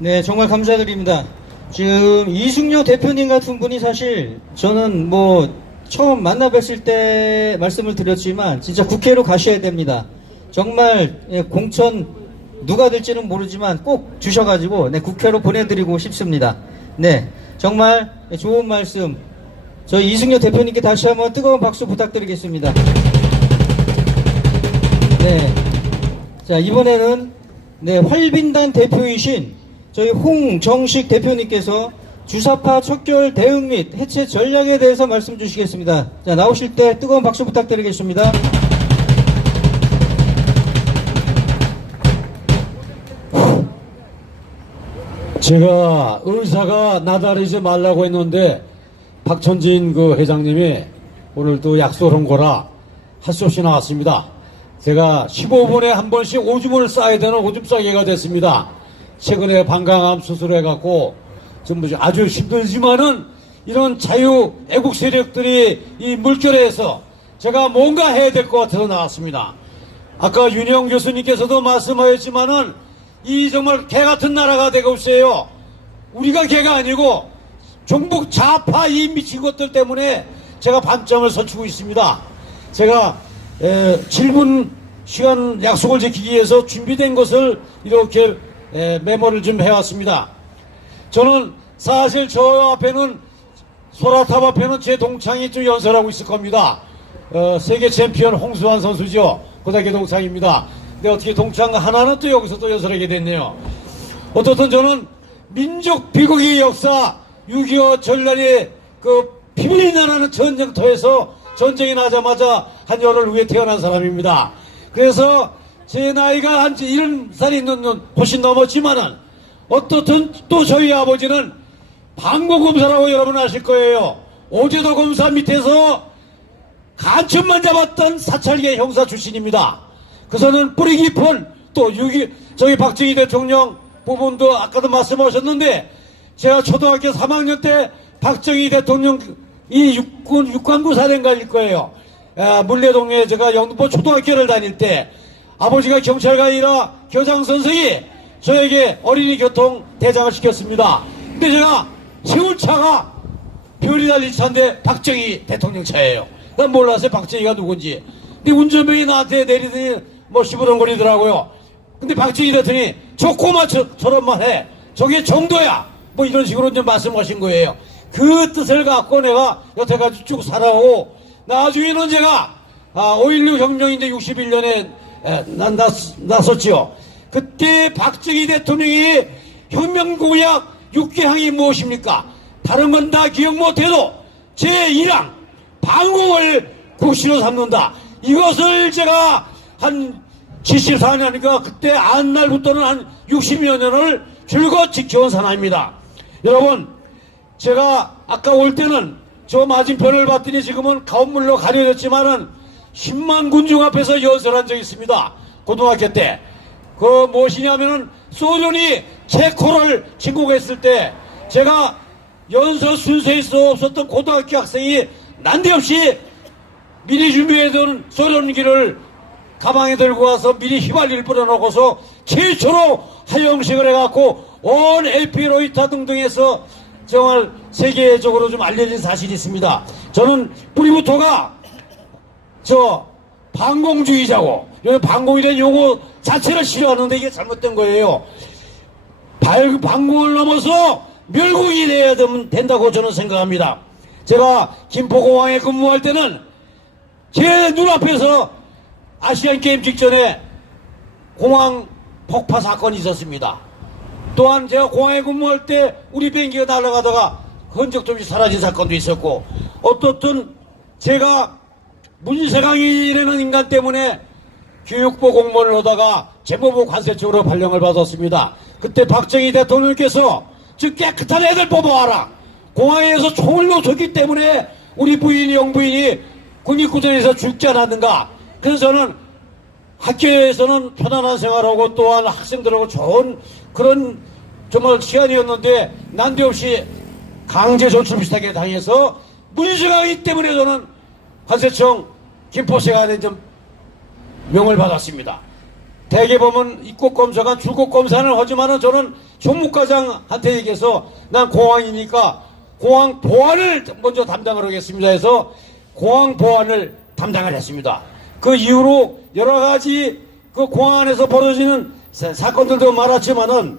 네, 정말 감사드립니다. 지금 이승효 대표님 같은 분이 사실 저는 뭐 처음 만나 뵀을 때 말씀을 드렸지만 진짜 국회로 가셔야 됩니다. 정말 공천 누가 될지는 모르지만 꼭 주셔가지고 국회로 보내드리고 싶습니다. 네, 정말 좋은 말씀 저희 이승효 대표님께 다시 한번 뜨거운 박수 부탁드리겠습니다. 네, 자 이번에는 활빈단 대표이신 저희 홍정식 대표님께서 주사파 척결 대응 및 해체 전략에 대해서 말씀 주시겠습니다. 자, 나오실 때 뜨거운 박수 부탁드리겠습니다. 제가 의사가 나다리지 말라고 했는데 박천진 그 회장님이 오늘 또 약속을 한 거라 할 수 없이 나왔습니다. 제가 15분에 한 번씩 오줌을 싸야 되는 오줌 싸개가 됐습니다. 최근에 방광암 수술해갖고 좀 아주 힘들지만은 이런 자유 애국 세력들이 이 물결에서 제가 뭔가 해야 될 것 같아서 나왔습니다. 아까 윤영 교수님께서도 말씀하셨지만은 이 정말 개 같은 나라가 되고 있어요. 우리가 개가 아니고 종북 좌파 이 미친 것들 때문에 제가 반점을 서치고 있습니다. 제가 7분 시간 약속을 지키기 위해서 준비된 것을 이렇게 메모를 좀 해왔습니다. 저는 사실 저 앞에는 소라탑 앞에는 제 동창이 좀 연설하고 있을 겁니다. 세계 챔피언 홍수환 선수죠. 고등학교 동창입니다. 근데 어떻게 동창 하나는 또 여기서 또 연설하게 됐네요. 어떻든 저는 민족 비극의 역사 6.25 전날에 그 피밀이 나는 전쟁터에서 전쟁이 나자마자 한여를 위해 태어난 사람입니다. 그래서 제 나이가 한 70살이 있는 훨씬 넘었지만은 어떻든 또 저희 아버지는 방공검사라고 여러분 아실 거예요. 오제도 검사 밑에서 간첩만 잡았던 사찰계 형사 출신입니다. 그서는 뿌리 깊은 또 저기 박정희 대통령 부분도 아까도 말씀하셨는데 제가 초등학교 3학년 때 박정희 대통령 이 육관부 사령관일 거예요. 물레동에 제가 영등포 초등학교를 다닐 때 아버지가 경찰관이라 교장 선생이 저에게 어린이 교통 대장을 시켰습니다. 근데 제가 세울 차가 별이 달린 차인데 박정희 대통령 차예요. 난 몰랐어요, 박정희가 누군지. 근데 운전병이 나한테 내리더니 뭐 시부렁거리더라고요. 근데 박정희 대통령이 저 꼬마처럼만 해. 저게 정도야. 뭐 이런 식으로 좀 말씀하신 거예요. 그 뜻을 갖고 내가 여태까지 쭉 살아오고 나중에는 제가 5.16 혁명인데 61년에 나섰지요. 그때 박정희 대통령이 혁명 공약 6개항이 무엇입니까? 다른 건 다 기억 못해도 제1항 방공을 국시로 삼는다. 이것을 제가 한 74년이니까 그때 안 날부터는 한 60여 년을 줄곧 지켜온 사람입니다. 여러분, 제가 아까 올 때는 저 맞은편을 봤더니 지금은 가온물로 가려졌지만은 10만 군중 앞에서 연설한 적이 있습니다. 고등학교 때. 그 무엇이냐면은 소련이 체코를 침공했을 때 제가 연설 순서에 없었던 고등학교 학생이 난데없이 미리 준비해둔 소련기를 가방에 들고 와서 미리 휘발유를 뿌려놓고서 최초로 하용식을 해갖고 온 LP 로이터 등등에서 정말 세계적으로 좀 알려진 사실이 있습니다. 저는 뿌리부터가 반공주의자고 반공이라는 용어 자체를 싫어하는데 이게 잘못된 거예요. 반공을 넘어서 멸국이 돼야 된다고 저는 생각합니다. 제가 김포공항에 근무할 때는 제 눈앞에서 아시안게임 직전에 공항 폭파 사건이 있었습니다. 또한 제가 공항에 근무할 때 우리 비행기가 날아가다가 흔적도 없이 사라진 사건도 있었고, 어떻든 제가 문세강이라는 인간 때문에 교육부 공무원을 하다가 재무부 관세청으로 발령을 받았습니다. 그때 박정희 대통령께서 즉 깨끗한 애들 뽑아와라. 공항에서 총을 놓쳤기 때문에 우리 부인이 영부인이 국립구전에서 죽지 않았는가. 그래서 저는 학교에서는 편안한 생활하고 또한 학생들하고 좋은 그런 정말 시간이었는데 난데없이 강제 조출 비슷하게 당해서 문세강이기 때문에 저는 관세청 김포세관에 좀 명을 받았습니다. 대개 보면 입국검사관 출국검사는 하지만은 저는 총무과장한테 얘기해서 난 공항이니까 공항 보안을 먼저 담당을 하겠습니다 해서 공항 보안을 담당을 했습니다. 그 이후로 여러 가지 그 공항 안에서 벌어지는 사건들도 많았지만은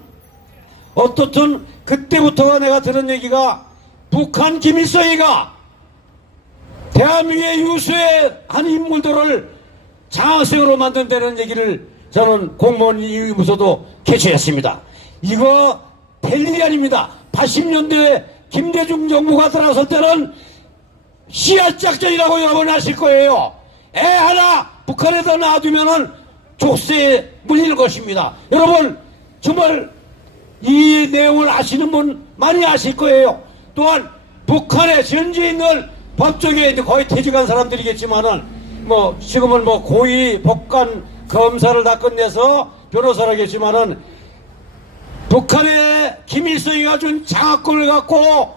어떻든 그때부터가 내가 들은 얘기가 북한 김일성이가 대한민국의 유수의 한 인물들을 장학생으로 만든다는 얘기를 저는 공무원 이무서도 캐치했습니다. 이거 될 일이 아닙니다. 80년대에 김대중 정부가 들어설 때는 씨앗작전이라고 여러분 아실 거예요. 애 하나 북한에다 놔두면은 족쇄에 물리는 것입니다. 여러분 정말 이 내용을 아시는 분 많이 아실 거예요. 또한 북한에 현재 있는 법조계에 거의 퇴직한 사람들이겠지만은 뭐 지금은 뭐 고위 법관 검사를 다 끝내서 변호사를 하겠지만은 북한의 김일성이가 준 장학금을 갖고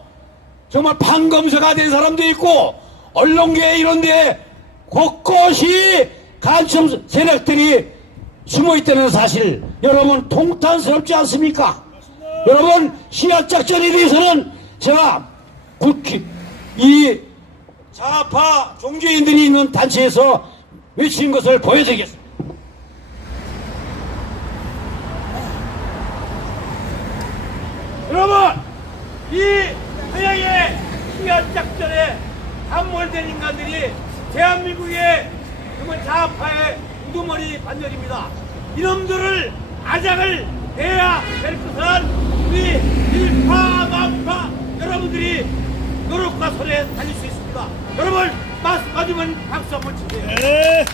정말 판검사가 된 사람도 있고 언론계 이런데 곳곳이 간첩 세력들이 숨어있다는 사실 여러분 통탄스럽지 않습니까? 여러분 시야작전에 대해서는 제가 이 좌파 종교인들이 있는 단체에서 외친 것을 보여드리겠습니다. 여러분, 이 서양의 시야작전에 함몰된 인간들이 대한민국의 그러면 좌파의 우두머리 반열입니다. 이놈들을 아작을 내야 될 것은 우리 일파만파 여러분들이 노력과 손에 달릴 수 있습니다. 여러분 말씀 맞으면 박수 한번 치세요. 네.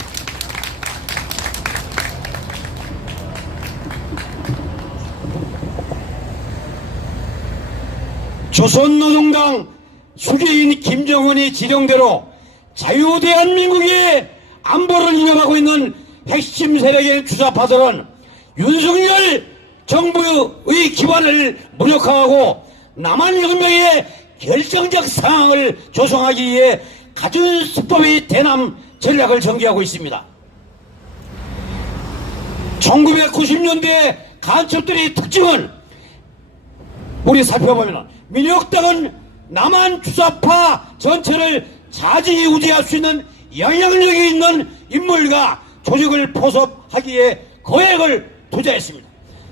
조선노동당 수계인 김정은이 지령대로 자유대한민국의 안보를 이어가고 있는 핵심 세력의 주사파들은 윤석열 정부의 기반을 무력화하고 남한혁명의 결정적 상황을 조성하기 위해 갖은 수법의 대남 전략을 전개하고 있습니다. 1990년대 간첩들의 특징은 우리 살펴보면 민혁당은 남한 주사파 전체를 좌지우지할 수 있는 영향력이 있는 인물과 조직을 포섭하기에 거액을 투자했습니다.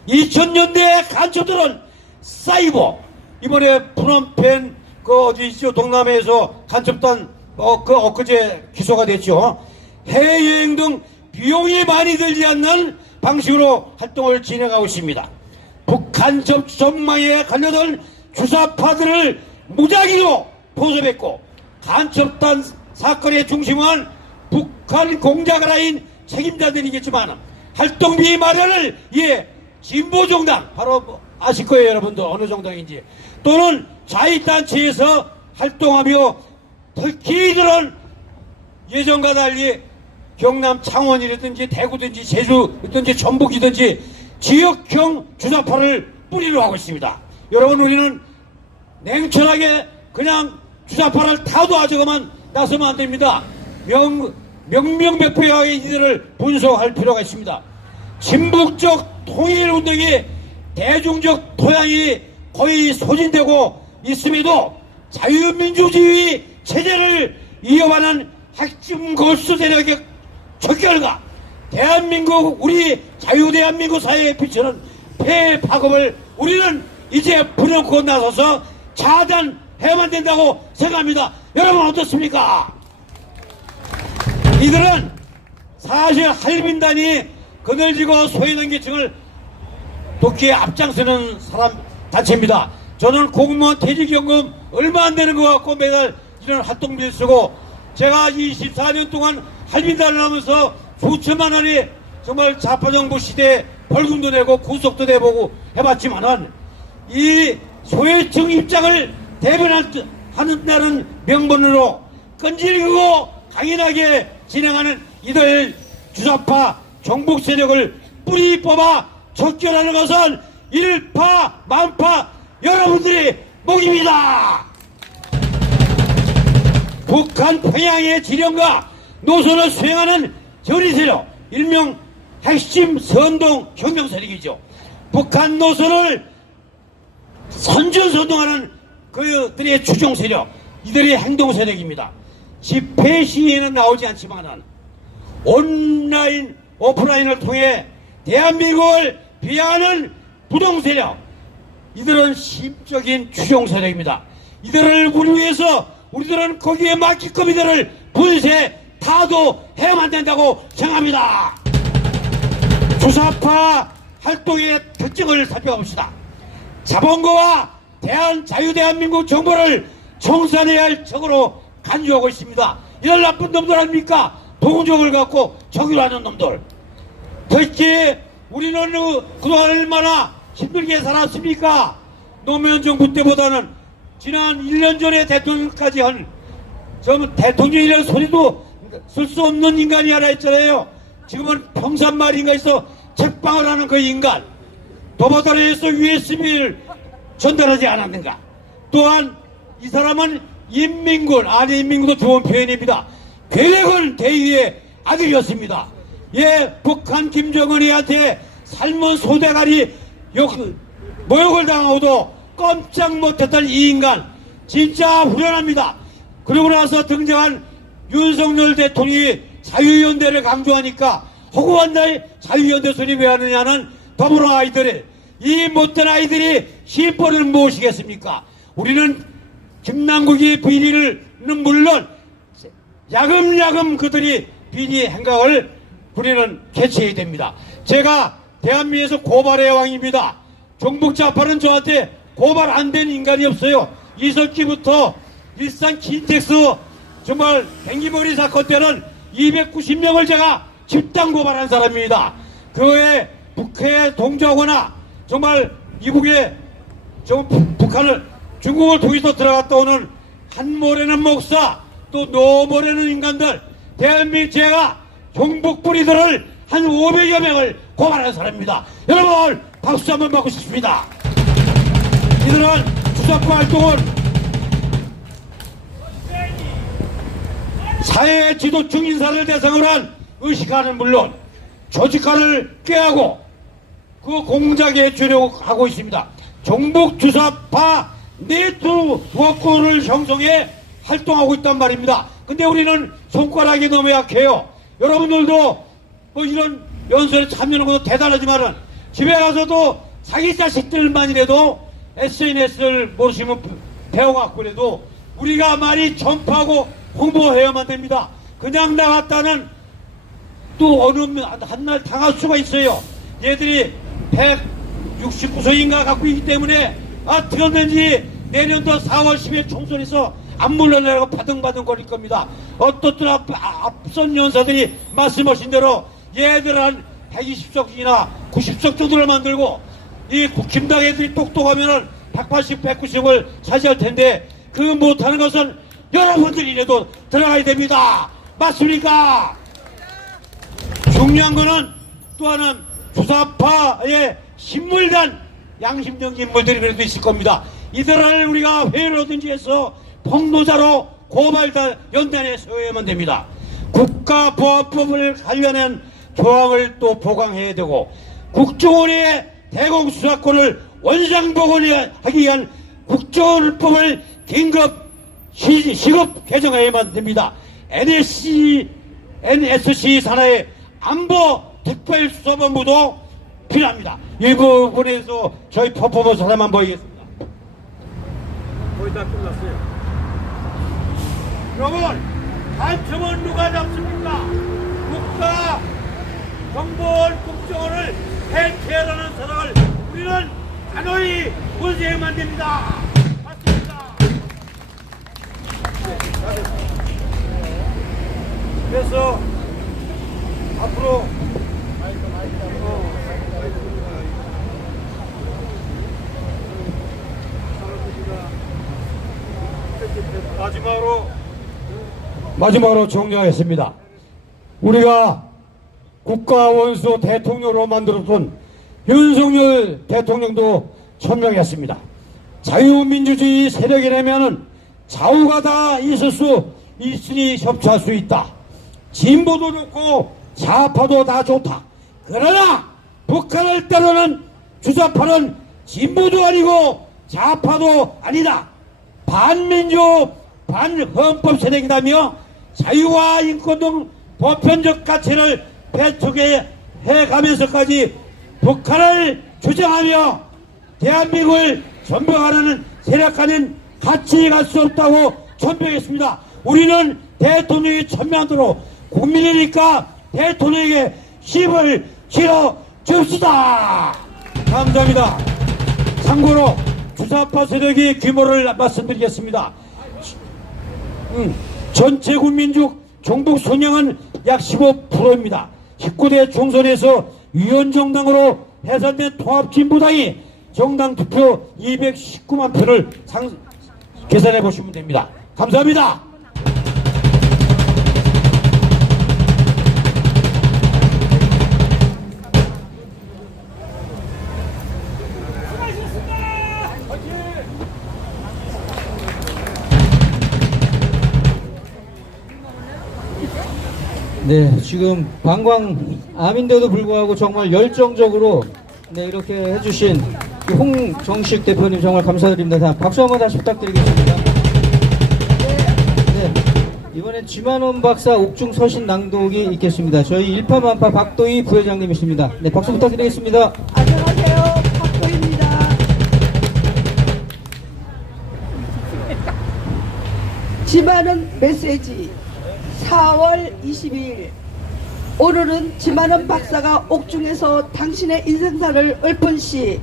2000년대 간첩들은 사이버, 이번에 프놈펜 어디 있죠? 동남아에서 간첩단 엊그제 기소가 됐죠. 해외여행 등 비용이 많이 들지 않는 방식으로 활동을 진행하고 있습니다. 북한 전망에 관련된 주사파들을 무작위로 포섭했고 간첩단 사건의 중심은 북한 공작을 하인 책임자들이겠지만 활동비 마련을 위해 진보정당, 바로 아실 거예요 여러분들 어느 정당인지, 또는 자위단체에서 활동하며 특히 이들은 예전과 달리 경남 창원이라든지 대구든지 제주든지 전북이든지 지역형 주사파를 뿌리로 하고 있습니다. 여러분, 우리는 냉철하게 그냥 주사파를 타도하자고만 나서면 안 됩니다. 명명백백하게 이들을 분석할 필요가 있습니다. 진북적 통일운동이 대중적 토양이 거의 소진되고 있음에도 자유민주주의 체제를 이어가는 핵심 골수 세력의 척결과 대한민국, 우리 자유대한민국 사회에 비치는 폐해 파급을 우리는 이제 부려놓고 나서서 차단해야만 된다고 생각합니다. 여러분 어떻습니까? 이들은 사실 할빈단이 그늘지고 소외된 계층을 돕기에 앞장서는 사람 단체입니다. 저는 공무원 퇴직연금 얼마 안 되는 것 같고 매달 이런 활동비를 쓰고, 제가 24년 동안 할빈단을 하면서 수천만 원이 정말 좌파정부 시대에 벌금도 내고 구속도 내보고 해봤지만은 이 소외층 입장을 대변하는 명분으로 끈질기고 강인하게 진행하는 이들 주사파 정복 세력을 뿌리 뽑아 척결하는 것은 일파만파 여러분들이 목입니다. 북한 평양의 지령과 노선을 수행하는 전위 세력, 일명 핵심 선동 혁명 세력이죠. 북한 노선을 선전선동하는 그들의 추종 세력, 이들의 행동 세력입니다. 집회 시위에는 나오지 않지만은 온라인, 오프라인을 통해 대한민국을 비하하는 부동 세력, 이들은 심적인 추종 세력입니다. 이들을 우리 위해서 우리들은 거기에 맞게끔 이들을 분쇄, 타도해야만 된다고 생각합니다. 주사파 활동의 특징을 살펴봅시다. 자본가와 자유대한민국 정부를 청산해야 할 적으로 간주하고 있습니다. 이런 나쁜 놈들 아닙니까? 동족을 갖고 적유하는 놈들. 특히 우리는 그동안 얼마나 힘들게 살았습니까? 노무현 정부 때보다는 지난 1년 전에 대통령까지 한, 대통령이라는 소리도 쓸 수 없는 인간이 하나 있잖아요. 지금은 평산말인가 해서 책방을 하는 그 인간. 도보다리에서 USB를 전달하지 않았는가. 또한 이 사람은 인민군, 인민군도 좋은 표현입니다. 괴력은 대위의 아들이었습니다. 예, 북한 김정은이한테 삶은 소대가리 모욕을 당하고도 꼼짝 못했던 이 인간, 진짜 후련합니다. 그러고 나서 등장한 윤석열 대통령이 자유연대를 강조하니까 허구한 날 자유연대 소리 왜 하느냐는 더불어 아이들이, 이 못된 아이들이 심벌을 무엇이겠습니까? 우리는 김남국이 비리는 물론 야금야금 그들이 비리 행각을 우리는 개최해야 됩니다. 제가 대한민국에서 고발의 왕입니다. 종북좌파는 저한테 고발 안 된 인간이 없어요. 이석기부터 일산 킨텍스 정말 뱅기머리 사건 때는 290명을 제가 집단 고발한 사람입니다. 그 외에 북해에 동조하거나 정말 이북에 북한을, 중국을 통해서 들어갔다 오는 한모래는 목사, 또 노모래는 인간들, 대한민국 제가 종북 뿌리들을 한 500여 명을 고발한 사람입니다. 여러분 박수 한번 받고 싶습니다. 이들은 주사파 활동은 사회 지도 중인사를 대상으로 한 의식화는 물론 조직화를 꾀하고 그 공작에 주력하고 있습니다. 종북 주사파 네트워크를 형성해 활동하고 있단 말입니다. 근데 우리는 손가락이 너무 약해요. 여러분들도 뭐 이런 연설에 참여하는 것도 대단하지만은 집에 가서도 자기 자식들만이라도 SNS를 모르시면 배워갖고 그래도 우리가 많이 전파하고 홍보해야만 됩니다. 그냥 나갔다는 또 어느 한날 당할 수가 있어요. 얘들이 169석인가 갖고 있기 때문에 들었는지 내년도 4월 10일 총선에서 안 물러내라고 바등바등 거릴 겁니다. 어떻든 앞선 연사들이 말씀하신 대로 얘들 한 120석이나 90석 정도를 만들고 이 김당 애들이 똑똑하면은 180, 190을 차지할 텐데 그 못하는 것은 여러분들이라도 들어가야 됩니다. 맞습니까? 중요한 거는 또 하나는 주사파의 신물단 양심적 인물들이 그래도 있을 겁니다. 이들을 우리가 회로든지 해서 폭로자로 고발다 연단에 세워야만 됩니다. 국가보안법을 관련한 조항을 또 보강해야 되고 국정원의 대공수사권을 원상복원하기 위한 국정원법을 긴급 시급 개정해야만 됩니다. NSC 산하의 안보 특별수사본부도 필요합니다. 이 부분에서 저희 퍼포먼스 하나만 보이겠습니다. 거의 다 끝났어요. 여러분, 단점은 누가 잡습니까? 국가 정보원 국정원을 해체하라는 사람을 우리는 단호히 문제해야만 됩니다. 맞습니다. 그래서 앞으로 마지막으로 정리하겠습니다. 우리가 국가원수 대통령으로 만들었던 윤석열 대통령도 천명했습니다. 자유민주주의 세력이라면은 좌우가 다 있을 수 있으니 협치할 수 있다. 진보도 좋고 좌파도 다 좋다. 그러나 북한을 따르는 주자파는 진보도 아니고 좌파도 아니다. 반민주 반헌법 세력이라며 자유와 인권 등 보편적 가치를 배척해 가면서까지 북한을 주장하며 대한민국을 전병하려는 세력과는 같이 갈 수 없다고 전명했습니다. 우리는 대통령이 천명하도록 국민이니까 대통령에게 힘을 실어 줍시다. 감사합니다. 참고로 주사파 세력의 규모를 말씀드리겠습니다. 전체 국민중 종북 성향은 약 15%입니다. 19대 총선에서 위원정당으로 해산된 통합진보당이 정당 투표 219만 표를 계산해 보시면 됩니다. 감사합니다. 네, 지금 방광암인데도 불구하고 정말 열정적으로 네, 이렇게 해주신 홍정식 대표님 정말 감사드립니다. 박수 한번 다시 부탁드리겠습니다. 네, 이번엔 지만원 박사 옥중 서신 낭독이 있겠습니다. 저희 일파만파 박도희 부회장님이십니다. 네, 박수 부탁드리겠습니다. 안녕하세요. 박도희입니다. 지만원 메시지 4월 22일 오늘은 지만원 박사가 옥중에서 당신의 인생사를 읊은 시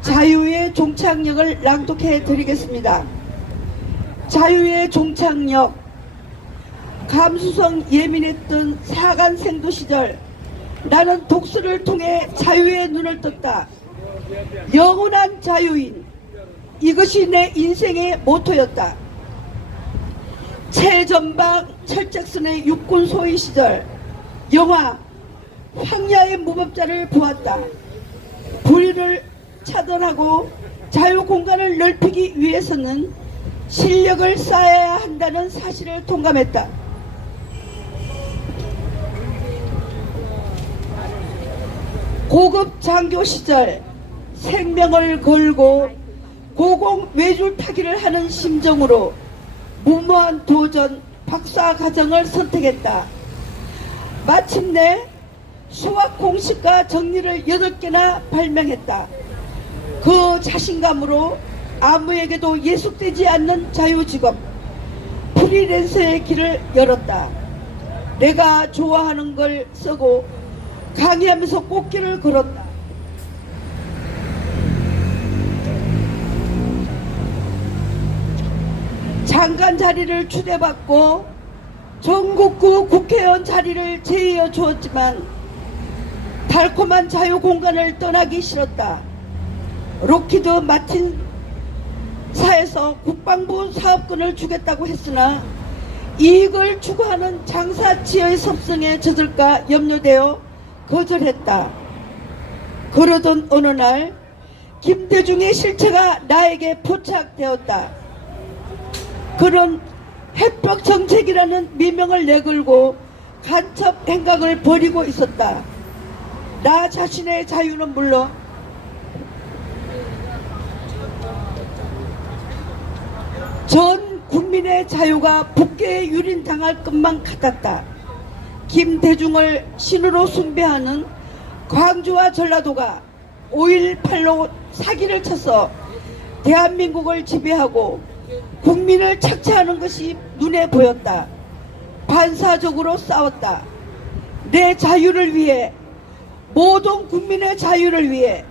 자유의 종착역을 낭독해 드리겠습니다. 자유의 종착역. 감수성 예민했던 사간 생도 시절 나는 독서를 통해 자유의 눈을 떴다. 영원한 자유인. 이것이 내 인생의 모토였다. 최전방 철잭슨의 육군 소위 시절 영화 황야의 무법자를 보았다. 불의를 차단하고 자유 공간을 넓히기 위해서는 실력을 쌓아야 한다는 사실을 동감했다. 고급 장교 시절 생명을 걸고 고공 외줄 타기를 하는 심정으로 무모한 도전 박사 과정을 선택했다. 마침내 수학 공식과 정리를 8개나 발명했다. 그 자신감으로 아무에게도 예속되지 않는 자유직업 프리랜서의 길을 열었다. 내가 좋아하는 걸 쓰고 강의하면서 꽃길을 걸었다. 장관 자리를 추대받고 전국구 국회의원 자리를 제의어 주었지만 달콤한 자유공간을 떠나기 싫었다. 록히드 마틴사에서 국방부 사업권을 주겠다고 했으나 이익을 추구하는 장사치의 섭성에 젖을까 염려되어 거절했다. 그러던 어느 날 김대중의 실체가 나에게 포착되었다. 그런 해법 정책이라는 미명을 내걸고 간첩 행각을 벌이고 있었다. 나 자신의 자유는 물론 전 국민의 자유가 북괴에 유린당할 것만 같았다. 김대중을 신으로 숭배하는 광주와 전라도가 5.18로 사기를 쳐서 대한민국을 지배하고 국민을 착취하는 것이 눈에 보였다. 반사적으로 싸웠다. 내 자유를 위해, 모든 국민의 자유를 위해.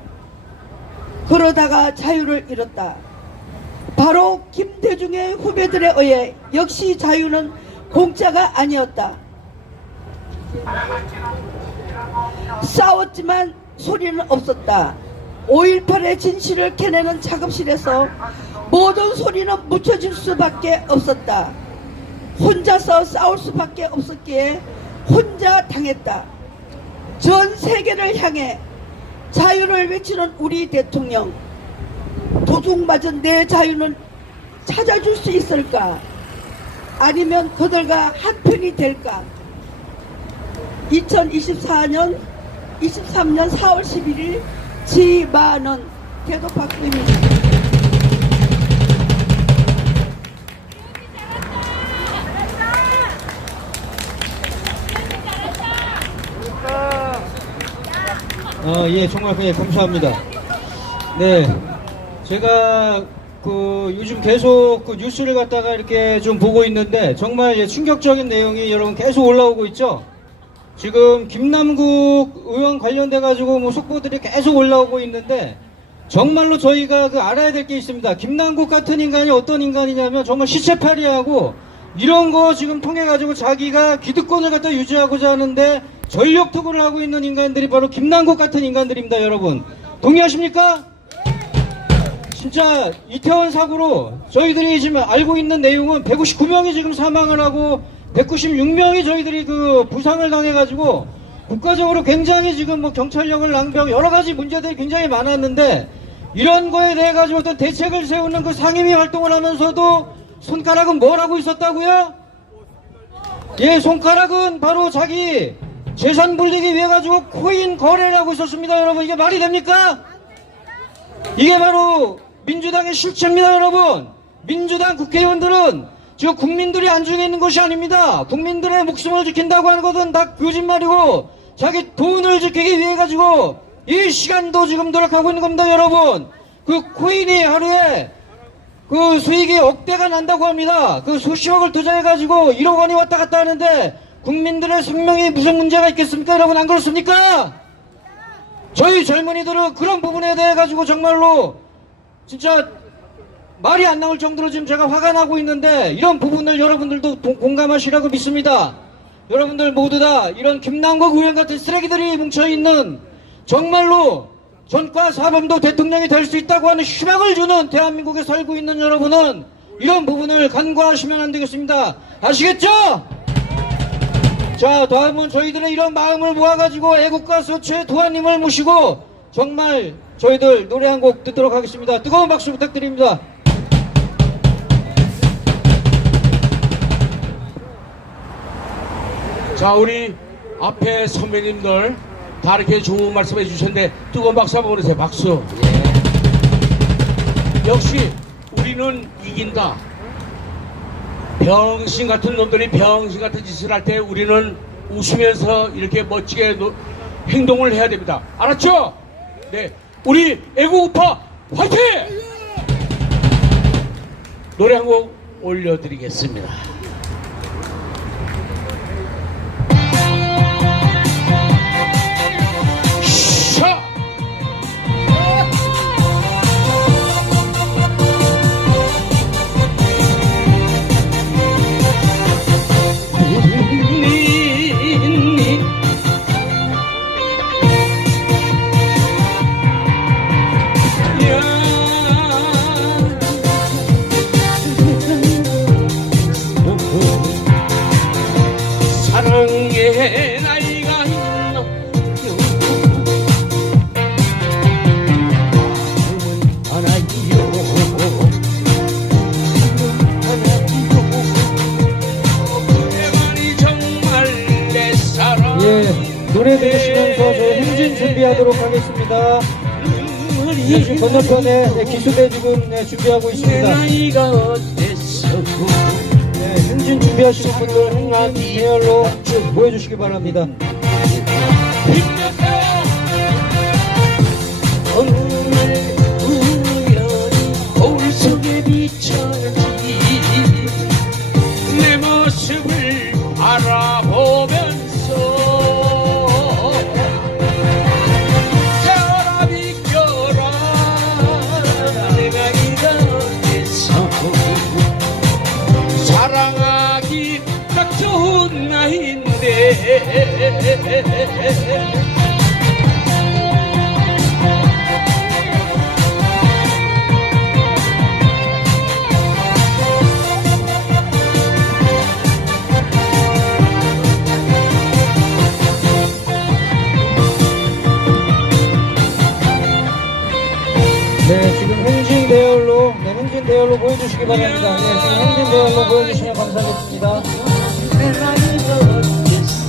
그러다가 자유를 잃었다. 바로 김대중의 후배들에 의해 역시 자유는 공짜가 아니었다. 싸웠지만 소리는 없었다. 5.18의 진실을 캐내는 작업실에서 모든 소리는 묻혀질 수밖에 없었다. 혼자서 싸울 수밖에 없었기에 혼자 당했다. 전 세계를 향해 자유를 외치는 우리 대통령, 도둑맞은 내 자유는 찾아줄 수 있을까? 아니면 그들과 한편이 될까? 2023년 4월 11일 지만원 대도 박수입니다. 예, 정말 감사합니다. 네, 제가 요즘 계속 뉴스를 갖다가 이렇게 좀 보고 있는데 정말 충격적인 내용이 여러분 계속 올라오고 있죠. 지금 김남국 의원 관련돼 가지고 속보들이 계속 올라오고 있는데 정말로 저희가 알아야 될 게 있습니다. 김남국 같은 인간이 어떤 인간이냐면 정말 시체팔이하고 이런 거 지금 통해 가지고 자기가 기득권을 갖다 유지하고자 하는데 전력 투구를 하고 있는 인간들이 바로 김남국 같은 인간들입니다. 여러분 동의하십니까? 진짜 이태원 사고로 저희들이 지금 알고 있는 내용은 159명이 지금 사망을 하고 196명이 저희들이 부상을 당해가지고 국가적으로 굉장히 지금 경찰력을 낭비하고 여러 가지 문제들이 굉장히 많았는데 이런 거에 대해 가지고 어떤 대책을 세우는 상임위 활동을 하면서도 손가락은 뭘 하고 있었다고요? 예, 손가락은 바로 자기 재산 불리기 위해 가지고 코인 거래를 하고 있었습니다. 여러분 이게 말이 됩니까? 이게 바로 민주당의 실체입니다. 여러분 민주당 국회의원들은 지금 국민들이 안중에 있는 것이 아닙니다. 국민들의 목숨을 지킨다고 하는 것은 다 거짓말이고 자기 돈을 지키기 위해 가지고 이 시간도 지금 노력하고 있는 겁니다. 여러분 코인이 하루에 수익이 억대가 난다고 합니다. 수십억을 투자해 가지고 1억 원이 왔다 갔다 하는데 국민들의 생명이 무슨 문제가 있겠습니까? 여러분 안 그렇습니까? 저희 젊은이들은 그런 부분에 대해 가지고 정말로 진짜 말이 안 나올 정도로 지금 제가 화가 나고 있는데 이런 부분을 여러분들도 공감하시라고 믿습니다. 여러분들 모두 다 이런 김남국 의원 같은 쓰레기들이 뭉쳐있는 정말로 전과 사범도 대통령이 될 수 있다고 하는 희망을 주는 대한민국에 살고 있는 여러분은 이런 부분을 간과하시면 안 되겠습니다. 아시겠죠? 자, 다음은 저희들은 이런 마음을 모아가지고 애국가 서초의 도안님을 모시고 정말 저희들 노래 한 곡 듣도록 하겠습니다. 뜨거운 박수 부탁드립니다. 자, 우리 앞에 선배님들 다 이렇게 좋은 말씀 해주셨는데 뜨거운 박수 한번 보내세요. 박수. 역시 우리는 이긴다. 병신 같은 놈들이 병신 같은 짓을 할 때 우리는 웃으면서 이렇게 멋지게 행동을 해야 됩니다. 알았죠? 네, 우리 애국우파 화이팅! 노래 한 곡 올려드리겠습니다. 샤! 사랑의 나이가 있나 내만이 정말 내 사랑. 예, 노래 들으시면서 저희 행진 준비하도록 하겠습니다. 네, 지금 건너편에 네, 기수대 지금 네, 준비하고 내 있습니다. 나이가 어땠어. 네, 행진 준비하시는 분들 행진 대열로 모여주시기 바랍니다. 힘내세요. 어느 날 우연히 거울 속에 비춰지 내 모습을 알아보면서 세월아 비껴라 내가 이렇게서 사랑하기 딱 좋은 나이인데 네, 지금 행진 대열로 모여주시기 바랍니다. 네, 지금 행진 대열로 모여주시면 감사하겠습니다. 내 나이가 어땠어.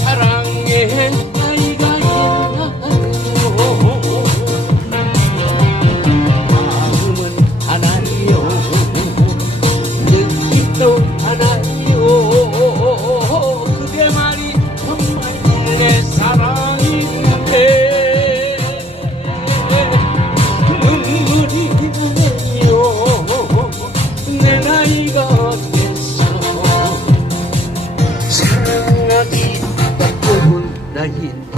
사랑의 나이가 있나요. 마음은 하나요. 느낌도 하나요. 그대만이 정말 내 사랑인데 눈물이 나네요. 내 나이가 어땠어. 사랑하기 딱 좋은 나이인데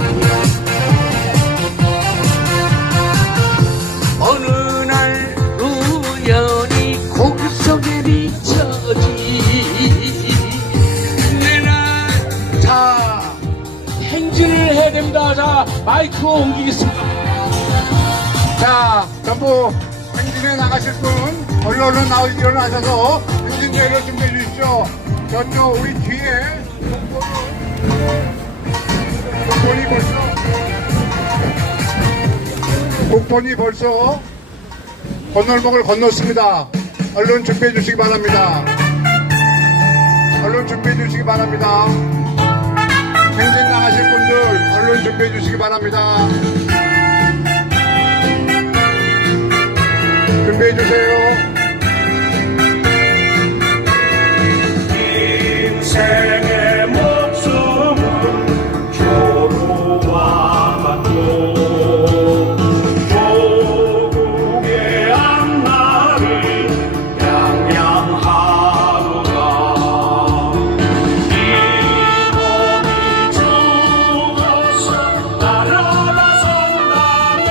어느 날 우연히 거울 속에 비춰지 자 행진을 해야 됩니다. 자 마이크 옮기겠습니다. 자, 전부 행진에 나가실 분 얼른 일어나셔서 행진대로 준비해 주십시오. 저쪽 우리 뒤에 국본이 벌써 건널목을 건넜습니다. 얼른 준비해 주시기 바랍니다. 얼른 준비해 주시기 바랍니다. 행진 나가실 분들 얼른 준비해 주시기 바랍니다. 준비해 주세요. 인생의 목숨은 조루와 같고 조국의 앞날을 양양하도다. 이 몸이 죽어서 나라가 산다면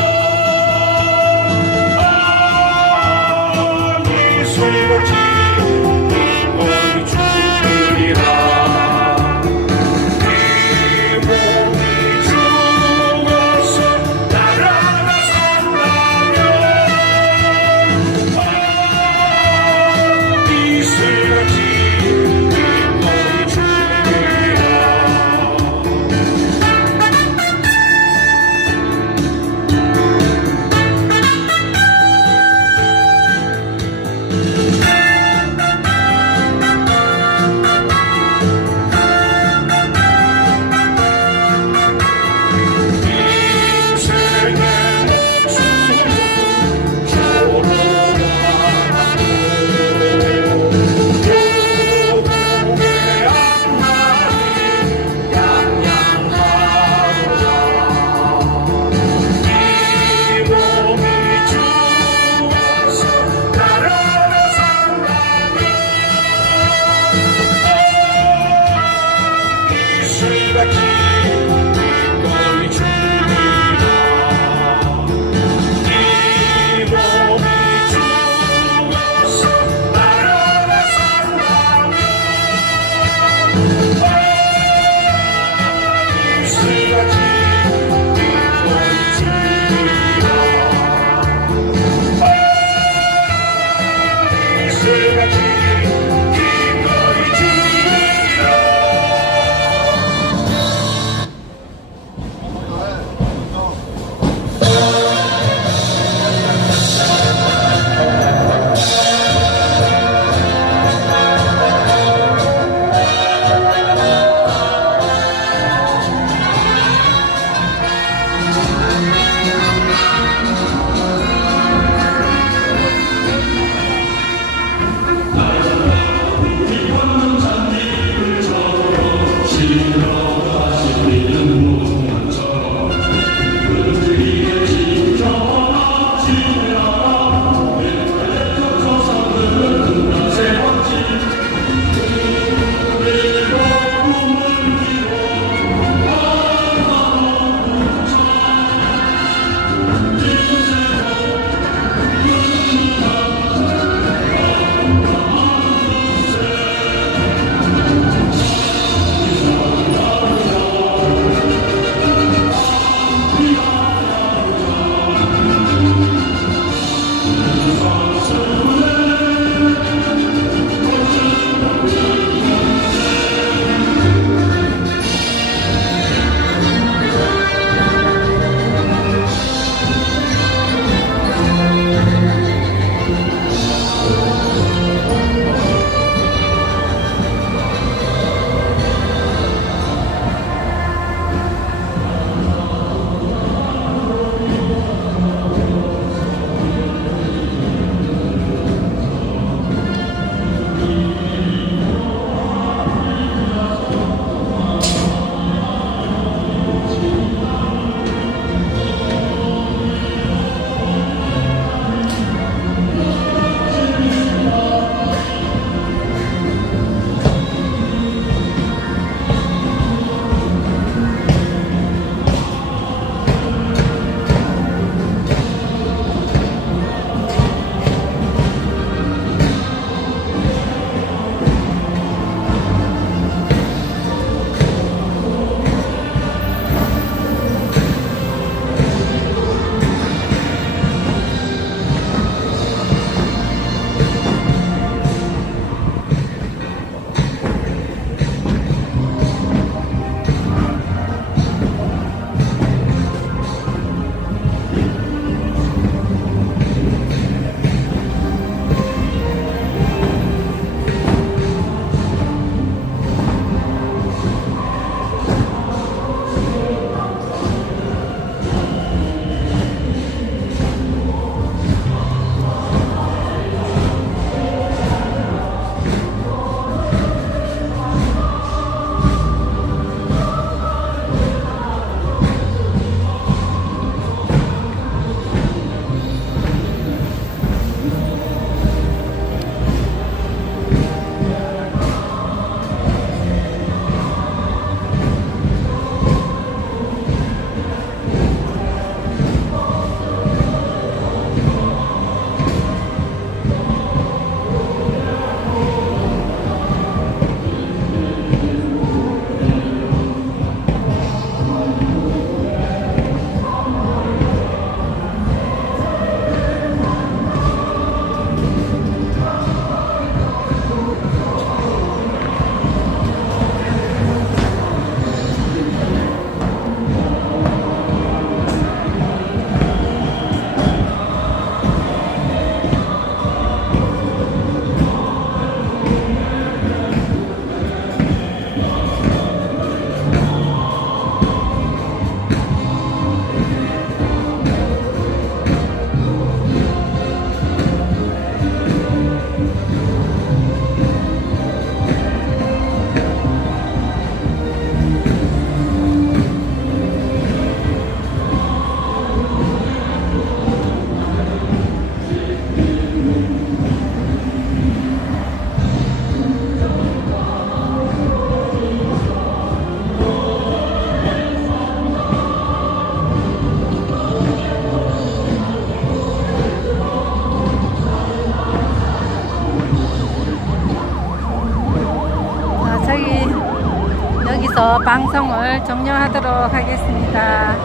방송을 종료하도록 하겠습니다.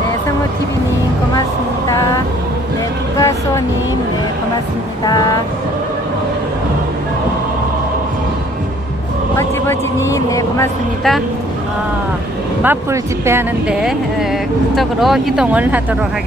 네, 성우TV님 고맙습니다. 네, 국가수호님 네, 고맙습니다. 버지버지님 네, 고맙습니다. 맞불 집회하는데 그쪽으로 이동을 하도록 하겠습니다.